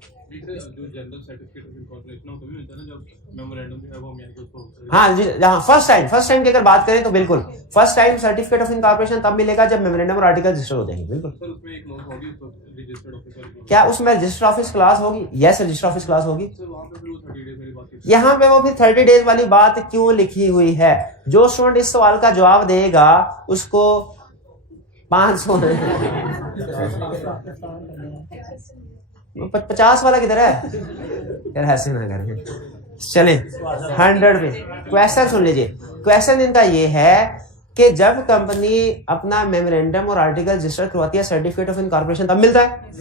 हाँ जी, हाँ, फर्स्ट टाइम की अगर बात करें तो बिल्कुल first time certificate of incorporation तब मिलेगा जब मेमोरेंडम और आर्टिकल रजिस्टर हो जाएंगे। बिल्कुल। क्या उसमें रजिस्टर ऑफिस क्लास होगी? यस, रजिस्टर ऑफिस क्लास होगी। यहाँ पे वो फिर 30 डेज वाली बात क्यों लिखी हुई है? जो स्टूडेंट इस सवाल का जवाब देगा उसको 500 50 वाला किधर है यार, ऐसे ना करें। चले 100 पे क्वेश्चन सुन लीजिए। क्वेश्चन इनका ये है कि जब कंपनी अपना मेमोरेंडम और आर्टिकल रजिस्टर करवाती है, सर्टिफिकेट ऑफ इनकॉर्पोरेशन तब मिलता है।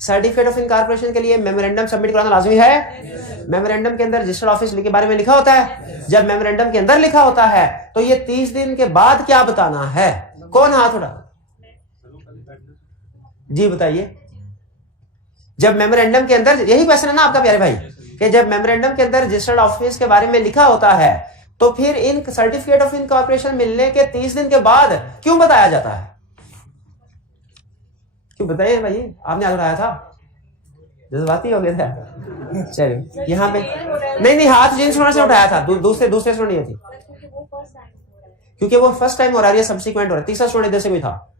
सर्टिफिकेट ऑफ इनकॉर्पोरेशन के लिए मेमोरेंडम सबमिट कराना लाजमी है। मेमोरेंडम के अंदर रजिस्टर ऑफिस के बारे में लिखा होता है। जब मेमोरेंडम के अंदर लिखा होता है तो ये 30 दिन के बाद क्या बताना है? कौन हाथ उठा? जी बताइए। जब मेमोरेंडम के अंदर, यही क्वेश्चन है ना आपका प्यारे भाई, कि जब मेमोरेंडम के अंदर रजिस्टर्ड ऑफिस के बारे में लिखा होता है तो फिर इन सर्टिफिकेट ऑफ इनकॉर्पोरेशन मिलने के 30 दिन के बाद क्यों बताया जाता है? क्यों बताइए भाई, आपने आज उठाया था, जज्बाती हो गया था। चलिए यहाँ पे नहीं, हाथ जिन स्टूडेंट से उठाया था, दूसरे स्टूडेंट ये थी, क्योंकि वो फर्स्ट टाइम हो रहा है, सब्सिक्वेंट हो रहा है। तीसरा स्टूडेंट इधर से कोई था।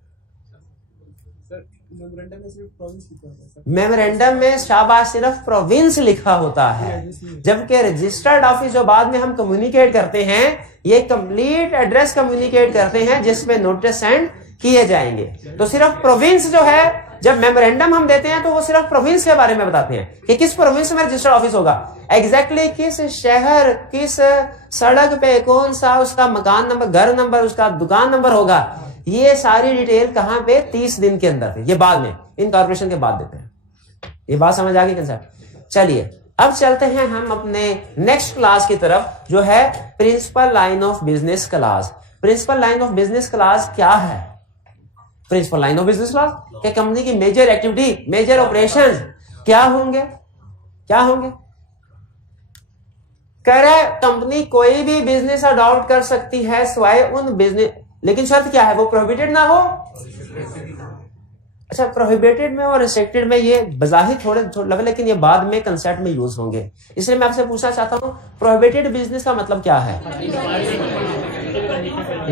मेमोरेंडम में शाबाश सिर्फ प्रोविंस लिखा होता है, जबकि रजिस्टर्ड ऑफिस जो बाद में हम कम्युनिकेट करते हैं, ये कंप्लीट एड्रेस कम्युनिकेट करते हैं जिसमें नोटिस सेंड किए जाएंगे। तो सिर्फ प्रोविंस जो है, जब मेमोरेंडम हम देते हैं तो वो सिर्फ प्रोविंस के बारे में बताते हैं कि किस प्रोविंस में रजिस्टर्ड ऑफिस होगा, एग्जैक्टली किस शहर, किस सड़क पे, कौन सा उसका मकान नंबर, घर नंबर, उसका दुकान नंबर होगा। ये सारी डिटेल कहां पे? 30 दिन के अंदर। ये बाद में इनकॉर्पोरेशन के बाद देते हैं। ये बात समझ आ गई कंसेप्ट? चलिए अब चलते हैं हम अपने नेक्स्ट क्लास की तरफ, जो है principal line of business class. Principal line of business class क्या है? Principal line of business class क्या कंपनी की मेजर एक्टिविटी, मेजर ऑपरेशंस क्या होंगे? क्या होंगे? कह रहा है कंपनी कोई भी बिजनेस अडॉप्ट कर सकती है सिवाय उन बिजनेस, लेकिन शर्त क्या है? वो प्रोहिबिटेड ना हो। अच्छा, प्रोहिबिटेड में और रिस्ट्रिक्टेड में ये बजाहिर थोड़े लगे, लेकिन ये बाद में कंसेप्ट में यूज होंगे। इसलिए मैं आपसे पूछना चाहता हूं, प्रोहिबिटेड बिजनेस का मतलब क्या है?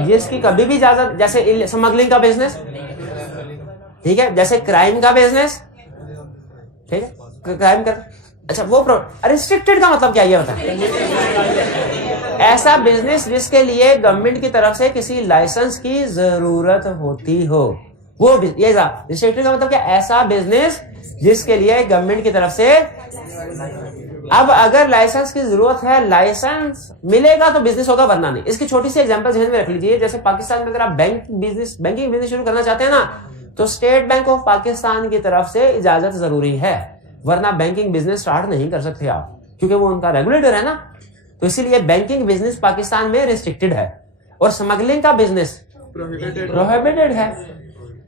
जिसकी कभी भी इजाजत, जैसे स्मगलिंग का बिजनेस, ठीक है, जैसे क्राइम का बिजनेस, ठीक है, क्राइम का। अच्छा, वो रिस्ट्रिक्टेड का मतलब क्या? ये बताएं। ऐसा बिजनेस जिसके लिए गवर्नमेंट की तरफ से किसी लाइसेंस की जरूरत होती हो, वो ये रिस्ट्रिक्टेड का मतलब क्या? ऐसा बिजनेस जिसके लिए गवर्नमेंट की तरफ से, अब अगर लाइसेंस की जरूरत है, लाइसेंस मिलेगा तो बिजनेस होगा, वरना नहीं। इसकी छोटी सी एग्जांपल ध्यान में रख लीजिए। जैसे पाकिस्तान में अगर आप बैंकिंग बिजनेस शुरू करना चाहते हैं ना, तो स्टेट बैंक ऑफ पाकिस्तान की तरफ से इजाजत जरूरी है, वरना बैंकिंग बिजनेस स्टार्ट नहीं कर सकते आप, क्योंकि वो उनका रेगुलेटर है ना। तो इसीलिए बैंकिंग बिजनेस पाकिस्तान में रिस्ट्रिक्टेड है और स्मगलिंग का बिजनेस प्रोहिबिटेड है।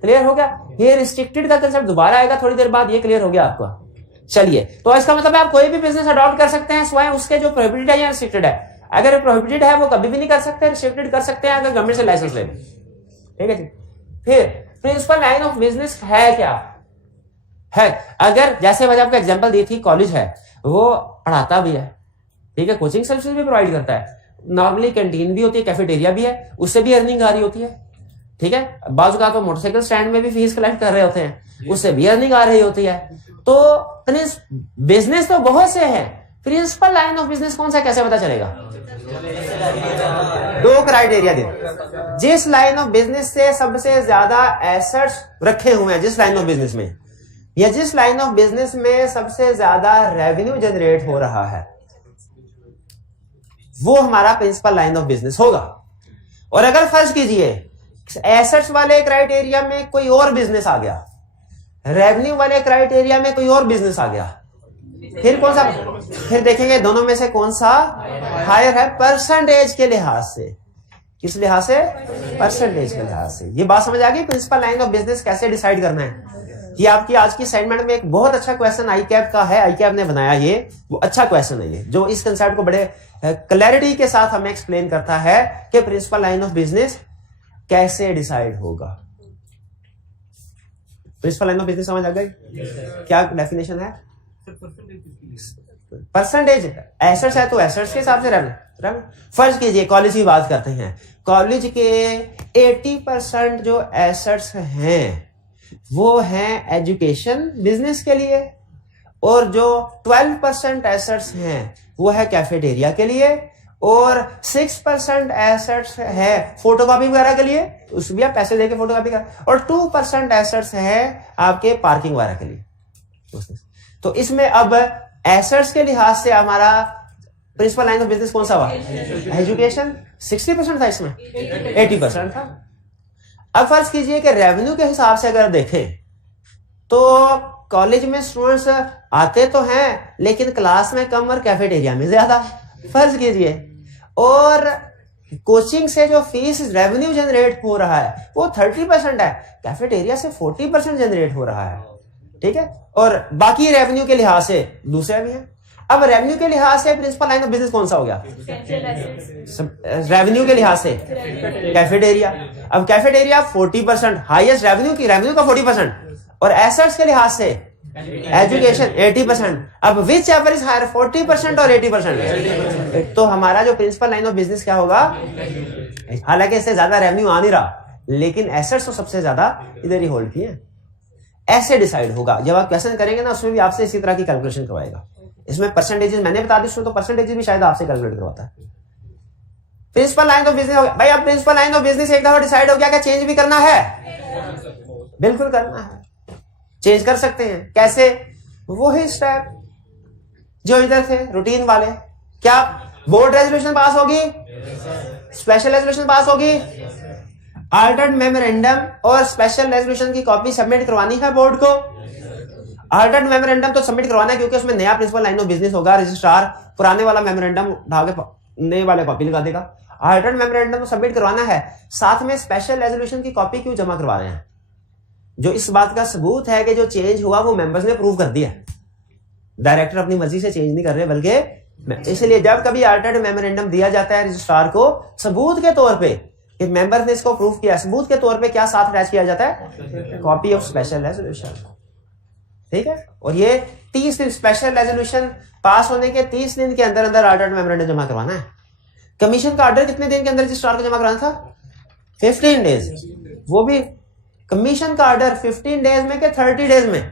क्लियर हो गया? ये रिस्ट्रिक्टेड का कंसेप्ट दोबारा आएगा थोड़ी देर बाद, ये क्लियर हो गया आपको? चलिए, तो इसका मतलब है आप कोई भी बिजनेस अडॉप्ट कर सकते हैं स्वयं उसके जो प्रोहिबिटेड है या रिस्ट्रिक्टेड है। अगर प्रोहिबिटेड है वो कभी भी नहीं कर सकते, रिस्ट्रिक्टेड कर सकते हैं अगर गवर्नमेंट से लाइसेंस ले। ठीक है जी। फिर प्रिंसिपल लाइन ऑफ बिजनेस है क्या? है, अगर जैसे मैंने आपको एग्जांपल दी थी, कॉलेज है, वो पढ़ाता भी है, ठीक है, कोचिंग सर्विसेज भी प्रोवाइड करता है, नॉर्मली कैंटीन भी होती है, कैफेटेरिया भी है, उससे भी अर्निंग आ रही होती है। ठीक है, बाजू का तो मोटरसाइकिल स्टैंड में भी फीस कलेक्ट कर रहे होते हैं, उससे भी अर्निंग आ रही होती है। तो बिजनेस तो बहुत से हैं, प्रिंसिपल लाइन ऑफ बिजनेस कौन सा कैसे पता चलेगा? दो क्राइटेरिया दे, जिस लाइन ऑफ बिजनेस से सबसे ज्यादा एसेट्स रखे हुए हैं, जिस लाइन ऑफ बिजनेस में, या जिस लाइन ऑफ बिजनेस में सबसे ज्यादा रेवेन्यू जनरेट हो रहा है, वो हमारा प्रिंसिपल लाइन ऑफ बिजनेस होगा। और अगर फर्ज कीजिए एसेट्स वाले क्राइटेरिया में कोई और बिजनेस आ गया, रेवेन्यू वाले क्राइटेरिया में कोई और बिजनेस आ गया, फिर कौन सा? फिर देखेंगे दोनों में से कौन सा हायर है परसेंटेज के लिहाज से। किस लिहाज से? परसेंटेज के लिहाज से। ये बात समझ आ गई प्रिंसिपल लाइन ऑफ बिजनेस कैसे डिसाइड करना है। ये आपकी आज की असाइनमेंट में एक बहुत अच्छा क्वेश्चन आईकैप का है, आईकैप ने बनाया, ये वो अच्छा क्वेश्चन है ये, जो इस कंसेप्ट को बड़े क्लैरिटी के साथ हमें एक्सप्लेन करता है कि प्रिंसिपल लाइन ऑफ बिजनेस कैसे डिसाइड होगा। प्रिंसिपल लाइन ऑफ बिजनेस समझ आ गई? क्या डेफिनेशन है? परसेंटेज एसेट्स है तो एसेट्स के हिसाब से रहना। फर्ज कीजिए कॉलेज की बात करते हैं, कॉलेज के 80% जो एसेट्स हैं वो हैं एजुकेशन बिजनेस के लिए, और जो 12% एसेट्स हैं वो है कैफेटेरिया के लिए, और 6% एसेट्स है फोटोकॉपी वगैरह के लिए, उसमें भी आप पैसे देके फोटोकॉपी कर, और 2% एसेट्स है आपके पार्किंग वगैरह के लिए। तो इसमें अब एसेट्स के लिहाज से हमारा प्रिंसिपल लाइन ऑफ बिजनेस कौन सा हुआ? एजुकेशन 60% था, इसमें 80% था। अब फर्ज कीजिए कि रेवेन्यू के हिसाब से अगर देखें तो कॉलेज में स्टूडेंट्स आते तो हैं लेकिन क्लास में कम और कैफेटेरिया में ज्यादा, फर्ज कीजिए, और कोचिंग से जो फीस रेवेन्यू जनरेट हो रहा है वो 30% है, कैफेटेरिया से 40% जनरेट हो रहा है। ठीक है, और बाकी रेवेन्यू के लिहाज से दूसरे भी हैं। अब रेवेन्यू के लिहाज से प्रिंसिपल लाइन ऑफ बिजनेस कौन सा हो गया? रेवेन्यू के लिहाज से कैफेटेरिया। अब कैफेटेरिया 40%, हाईएस्ट रेवेन्यू का 40%, और एसेट्स के लिहाज से एजुकेशन 80%। अब विच एवर इज हायर 40% और 80%? तो हमारा जो प्रिंसिपल लाइन ऑफ बिजनेस क्या होगा? हालांकि इससे ज्यादा रेवेन्यू आ नहीं रहा, लेकिन एसेट्स तो सबसे ज्यादा इधर ही होल्ड किए। ऐसे डिसाइड होगा। जब आप क्वेश्चन करेंगे ना उसमें भी आपसे इसी तरह की कैलकुलेशन करवाएगा। इसमें परसेंटेजेस मैंने बता दी, तो परसेंटेजेस भी शायद आपसे कैलकुलेट करवाता है। प्रिंसिपल लाइन ऑफ बिजनेस हो गया भाई। अब प्रिंसिपल लाइन ऑफ बिजनेस एक दफा डिसाइड हो गया, क्या चेंज भी करना है? बिल्कुल करना है, चेंज कर सकते हैं। कैसे? वही स्टेप जो इधर थे रूटीन वाले। क्या बोर्ड रेजोल्यूशन पास होगी, स्पेशल रेजोल्यूशन पास होगी, अल्टर्ड मेमोरेंडम और स्पेशल रेजोल्यूशन की कॉपी सबमिट करवानी है बोर्ड को। अल्टर्ड मेमोरेंडम तो सबमिट करवाना है क्योंकि उसमें नया प्रिंसिपल लाइन ऑफ बिजनेस होगा, रजिस्ट्रार पुराने वाला मेमोरेंडम उठा के नए वाले कॉपी लगा देगा। अल्टर्ड मेमोरेंडम तो सबमिट करवाना है, साथ में स्पेशल रेजोल्यूशन की कॉपी क्यों जमा करवा रहे हैं? जो इस बात का सबूत है कि जो चेंज हुआ वो मेंबर्स ने प्रूव कर दिया। डायरेक्टर अपनी मर्जी से चेंज नहीं कर रहे, बल्कि इसलिए जब कभी अल्टर्ड मेमोरेंडम दिया जाता है रजिस्ट्रार को, सबूत के तौर पे कि मेंबर ने इसको प्रूव किया, सबूत के तौर पे क्या साथ अटैच किया जाता है? Copy of special resolution. ठीक है, और ये 30 दिन स्पेशल रेजोल्यूशन पास होने के 30 दिन के अंदर अंदर अल्टर्ड मेमोरेंडम जमा करवाना है। कमीशन का ऑर्डर कितने दिन के अंदर रजिस्ट्रार को जमा कराना था? 15 डेज। वो भी कमीशन का ऑर्डर 15 डेज में के 30 डेज में?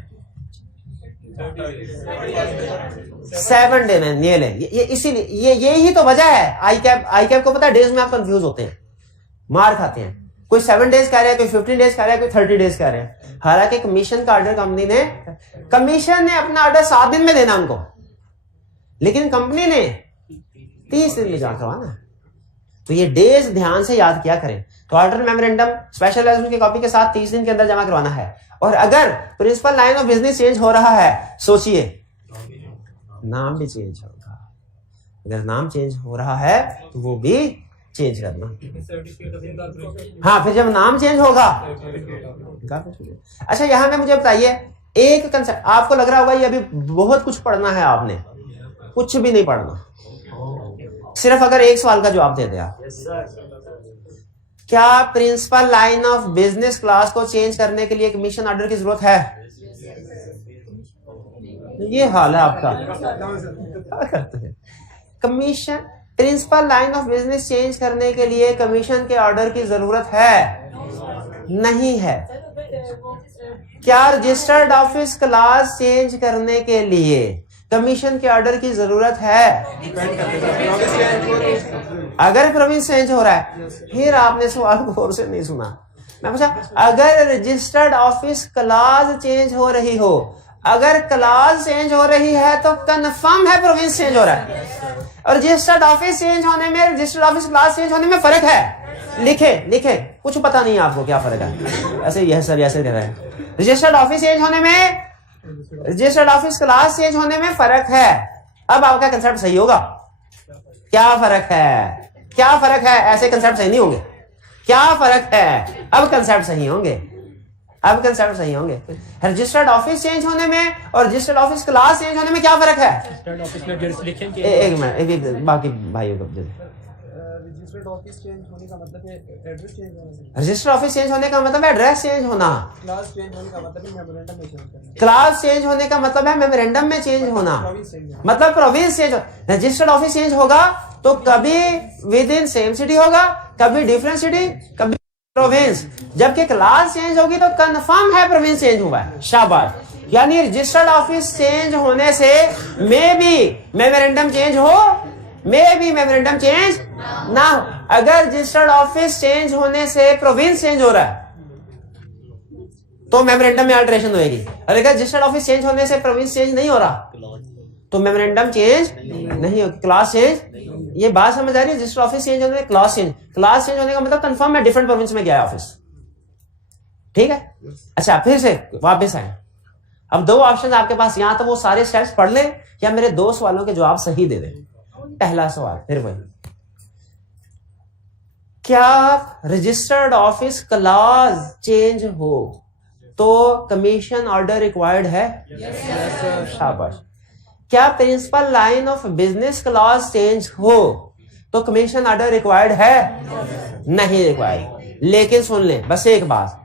7 डे में ये ले, ये इसीलिए यही तो वजह है। आई कैप को पता है डेज में आप कंफ्यूज होते हैं, मार खाते हैं। कोई 7 डेज कह रहा है, कोई 15 डेज कह रहा है, कोई 30 डेज कह रहा है। हालांकि कमीशन का ऑर्डर कमीशन ने अपना ऑर्डर 7 दिन में देना उनको, लेकिन कंपनी ने 30 दिन में जमा करवाना। तो ये डेज ध्यान से याद किया करें। तो ऑर्डर मेमोरेंडम स्पेशल लाइसेंस की कॉपी के साथ 30 दिन के अंदर जमा करवाना है। और अगर principal line of business change हो रहा है, सोचिए नाम भी चेंज होगा। अगर नाम चेंज हो रहा है तो वो भी चेंज करना। हाँ, फिर जब नाम चेंज होगा। अच्छा, यहां में मुझे बताइए एक कंसेप्ट। आपको लग रहा होगा ये अभी बहुत कुछ पढ़ना है, आपने कुछ भी नहीं पढ़ना। सिर्फ अगर एक सवाल का जवाब दे दे आप, क्या principal line of business class को चेंज करने के लिए कमीशन ऑर्डर की जरूरत है? ये हाल है आपका। क्या करते हैं? Commission principal line of business change करने के लिए कमीशन के ऑर्डर की जरूरत है? नहीं है। क्या रजिस्टर्ड ऑफिस क्लास चेंज करने के लिए कमीशन के ऑर्डर की जरूरत है? अगर प्रोविंस चेंज हो रहा है, फिर आपने सवाल को और से नहीं सुना। मैं पूछा अगर रजिस्टर्ड ऑफिस क्लास चेंज हो रही हो, अगर क्लास चेंज हो रही है तो कंफर्म है प्रोविंस चेंज हो रहा है। और रजिस्टर्ड ऑफिस चेंज होने में, रजिस्टर्ड ऑफिस क्लास चेंज होने में फर्क है। लिखे कुछ पता नहीं है आपको क्या फर्क है? ऐसे यह सब ऐसे रह रहा है। रजिस्टर्ड ऑफिस चेंज होने में, रजिस्टर्ड ऑफिस क्लास चेंज होने में फर्क है। अब आपका कंसेप्ट सही होगा। क्या फर्क है? क्या फर्क है? ऐसे कंसेप्ट सही नहीं होंगे। क्या फर्क है? अब कंसेप्ट सही होंगे। अब कंसेप्ट सही होंगे। रजिस्टर्ड ऑफिस चेंज होने में और रजिस्टर्ड ऑफिस क्लास चेंज होने में क्या फर्क है? एक मिनट, बाकी भाइयों को रजिस्टर्ड ऑफिस चेंज होने का मतलब है एड्रेस चेंज होना। रजिस्टर्ड ऑफिस चेंज होने का मतलब है एड्रेस चेंज होना। क्लास चेंज होने का मतलब है मेमोरेंडम में चेंज करना। क्लास चेंज होने का मतलब है मेमोरेंडम में चेंज होना, मतलब province change. Registered office change होगा तो कभी विद इन सेम सिटी होगा, कभी डिफरेंट सिटी, कभी प्रोविंस। जबकि क्लास चेंज होगी तो कंफर्म है प्रोविंस चेंज हुआ है। शाबाश। यानी रजिस्टर्ड ऑफिस चेंज होने से मे बी मेमोरेंडम चेंज हो, मे बी मेमोरेंडम चेंज ना हो। अगर रजिस्टर्ड ऑफिस चेंज होने से प्रोविंस चेंज हो रहा है तो मेमोरेंडम में अल्टरेशन होगी। और अगर रजिस्टर्ड ऑफिस चेंज होने से प्रोविंस चेंज नहीं हो रहा तो मेमोरेंडम चेंज नहीं होगी, क्लास चेंज। ये बात समझ आ रही है? रजिस्टर्ड ऑफिस चेंज होने से क्लास चेंज, क्लास चेंज होने का मतलब कंफर्म है डिफरेंट प्रोविंस में गया ऑफिस। ठीक है। अच्छा, फिर से वापस आए। अब दो ऑप्शन आपके पास, यहां तो वो सारे स्टेप्स पढ़ लें या मेरे 2 सवालों के जवाब सही दे दें। पहला सवाल फिर वही, क्या रजिस्टर्ड ऑफिस क्लास चेंज हो तो कमीशन ऑर्डर रिक्वायर्ड है? शाबाश। क्या principal line of business class change हो तो कमीशन ऑर्डर रिक्वायर्ड है? नहीं रिक्वायर्ड। लेकिन सुन ले बस एक बात,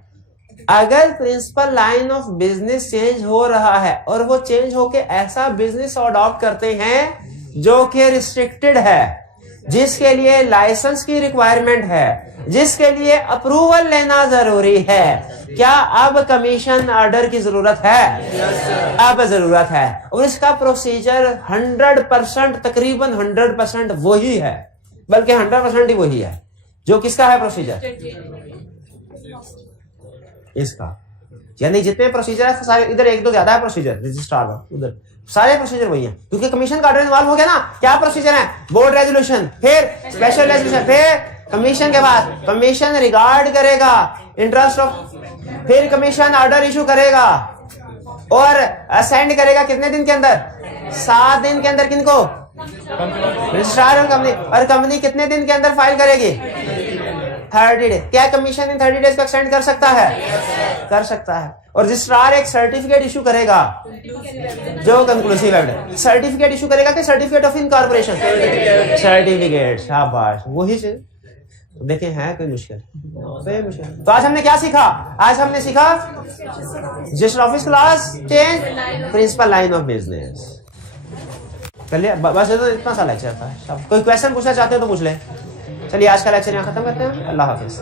अगर principal line of business change हो रहा है और वो चेंज होके ऐसा बिजनेस अडॉप्ट करते हैं जो कि रिस्ट्रिक्टेड है, जिसके लिए लाइसेंस की रिक्वायरमेंट है, जिसके लिए अप्रूवल लेना जरूरी है, क्या अब कमीशन ऑर्डर की जरूरत है? yes, अब जरूरत है। और इसका प्रोसीजर 100%, तकरीबन 100% वही है, बल्कि 100% ही वही है जो किसका है प्रोसीजर? इसका। यानी जितने प्रोसीजर है सारे, इधर एक दो ज्यादा है प्रोसीजर रजिस्ट्रार का, उधर सारे प्रोसीजर वही है, क्योंकि कमीशन का ऑर्डर इन्वॉल्व हो गया ना। क्या प्रोसीजर है? बोर्ड रेजोल्यूशन, फिर स्पेशल रेजोल्यूशन, फिर कमीशन के बाद कमीशन रिगार्ड करेगा इंटरेस्ट ऑफ, फिर कमीशन ऑर्डर इशू करेगा और असेंड करेगा कितने दिन के अंदर? 7 दिन के अंदर। किनको? रजिस्ट्रार और कंपनी। और कंपनी कितने दिन के अंदर फाइल करेगी? 30 डेज। क्या कमीशन इन 30 डेज को एक्सटेंड कर सकता है? कर सकता है। और रजिस्ट्रार एक सर्टिफिकेट इशू करेगा जो कंक्लूसिव एविडेंस। सर्टिफिकेट इशू करेगा कि सर्टिफिकेट ऑफ इनकॉर्पोरेशन? सर्टिफिकेट। शाबाश, वही से देखें है कोई मुश्किल? तो आज हमने क्या सीखा? आज हमने सीखा registered office class change, principal line of business. चलिए बस इतना सा लेक्चर था। कोई क्वेश्चन पूछना चाहते हो तो पूछ ले। चलिए आज का लेक्चर यहाँ खत्म करते हैं। अल्लाह हाफिज।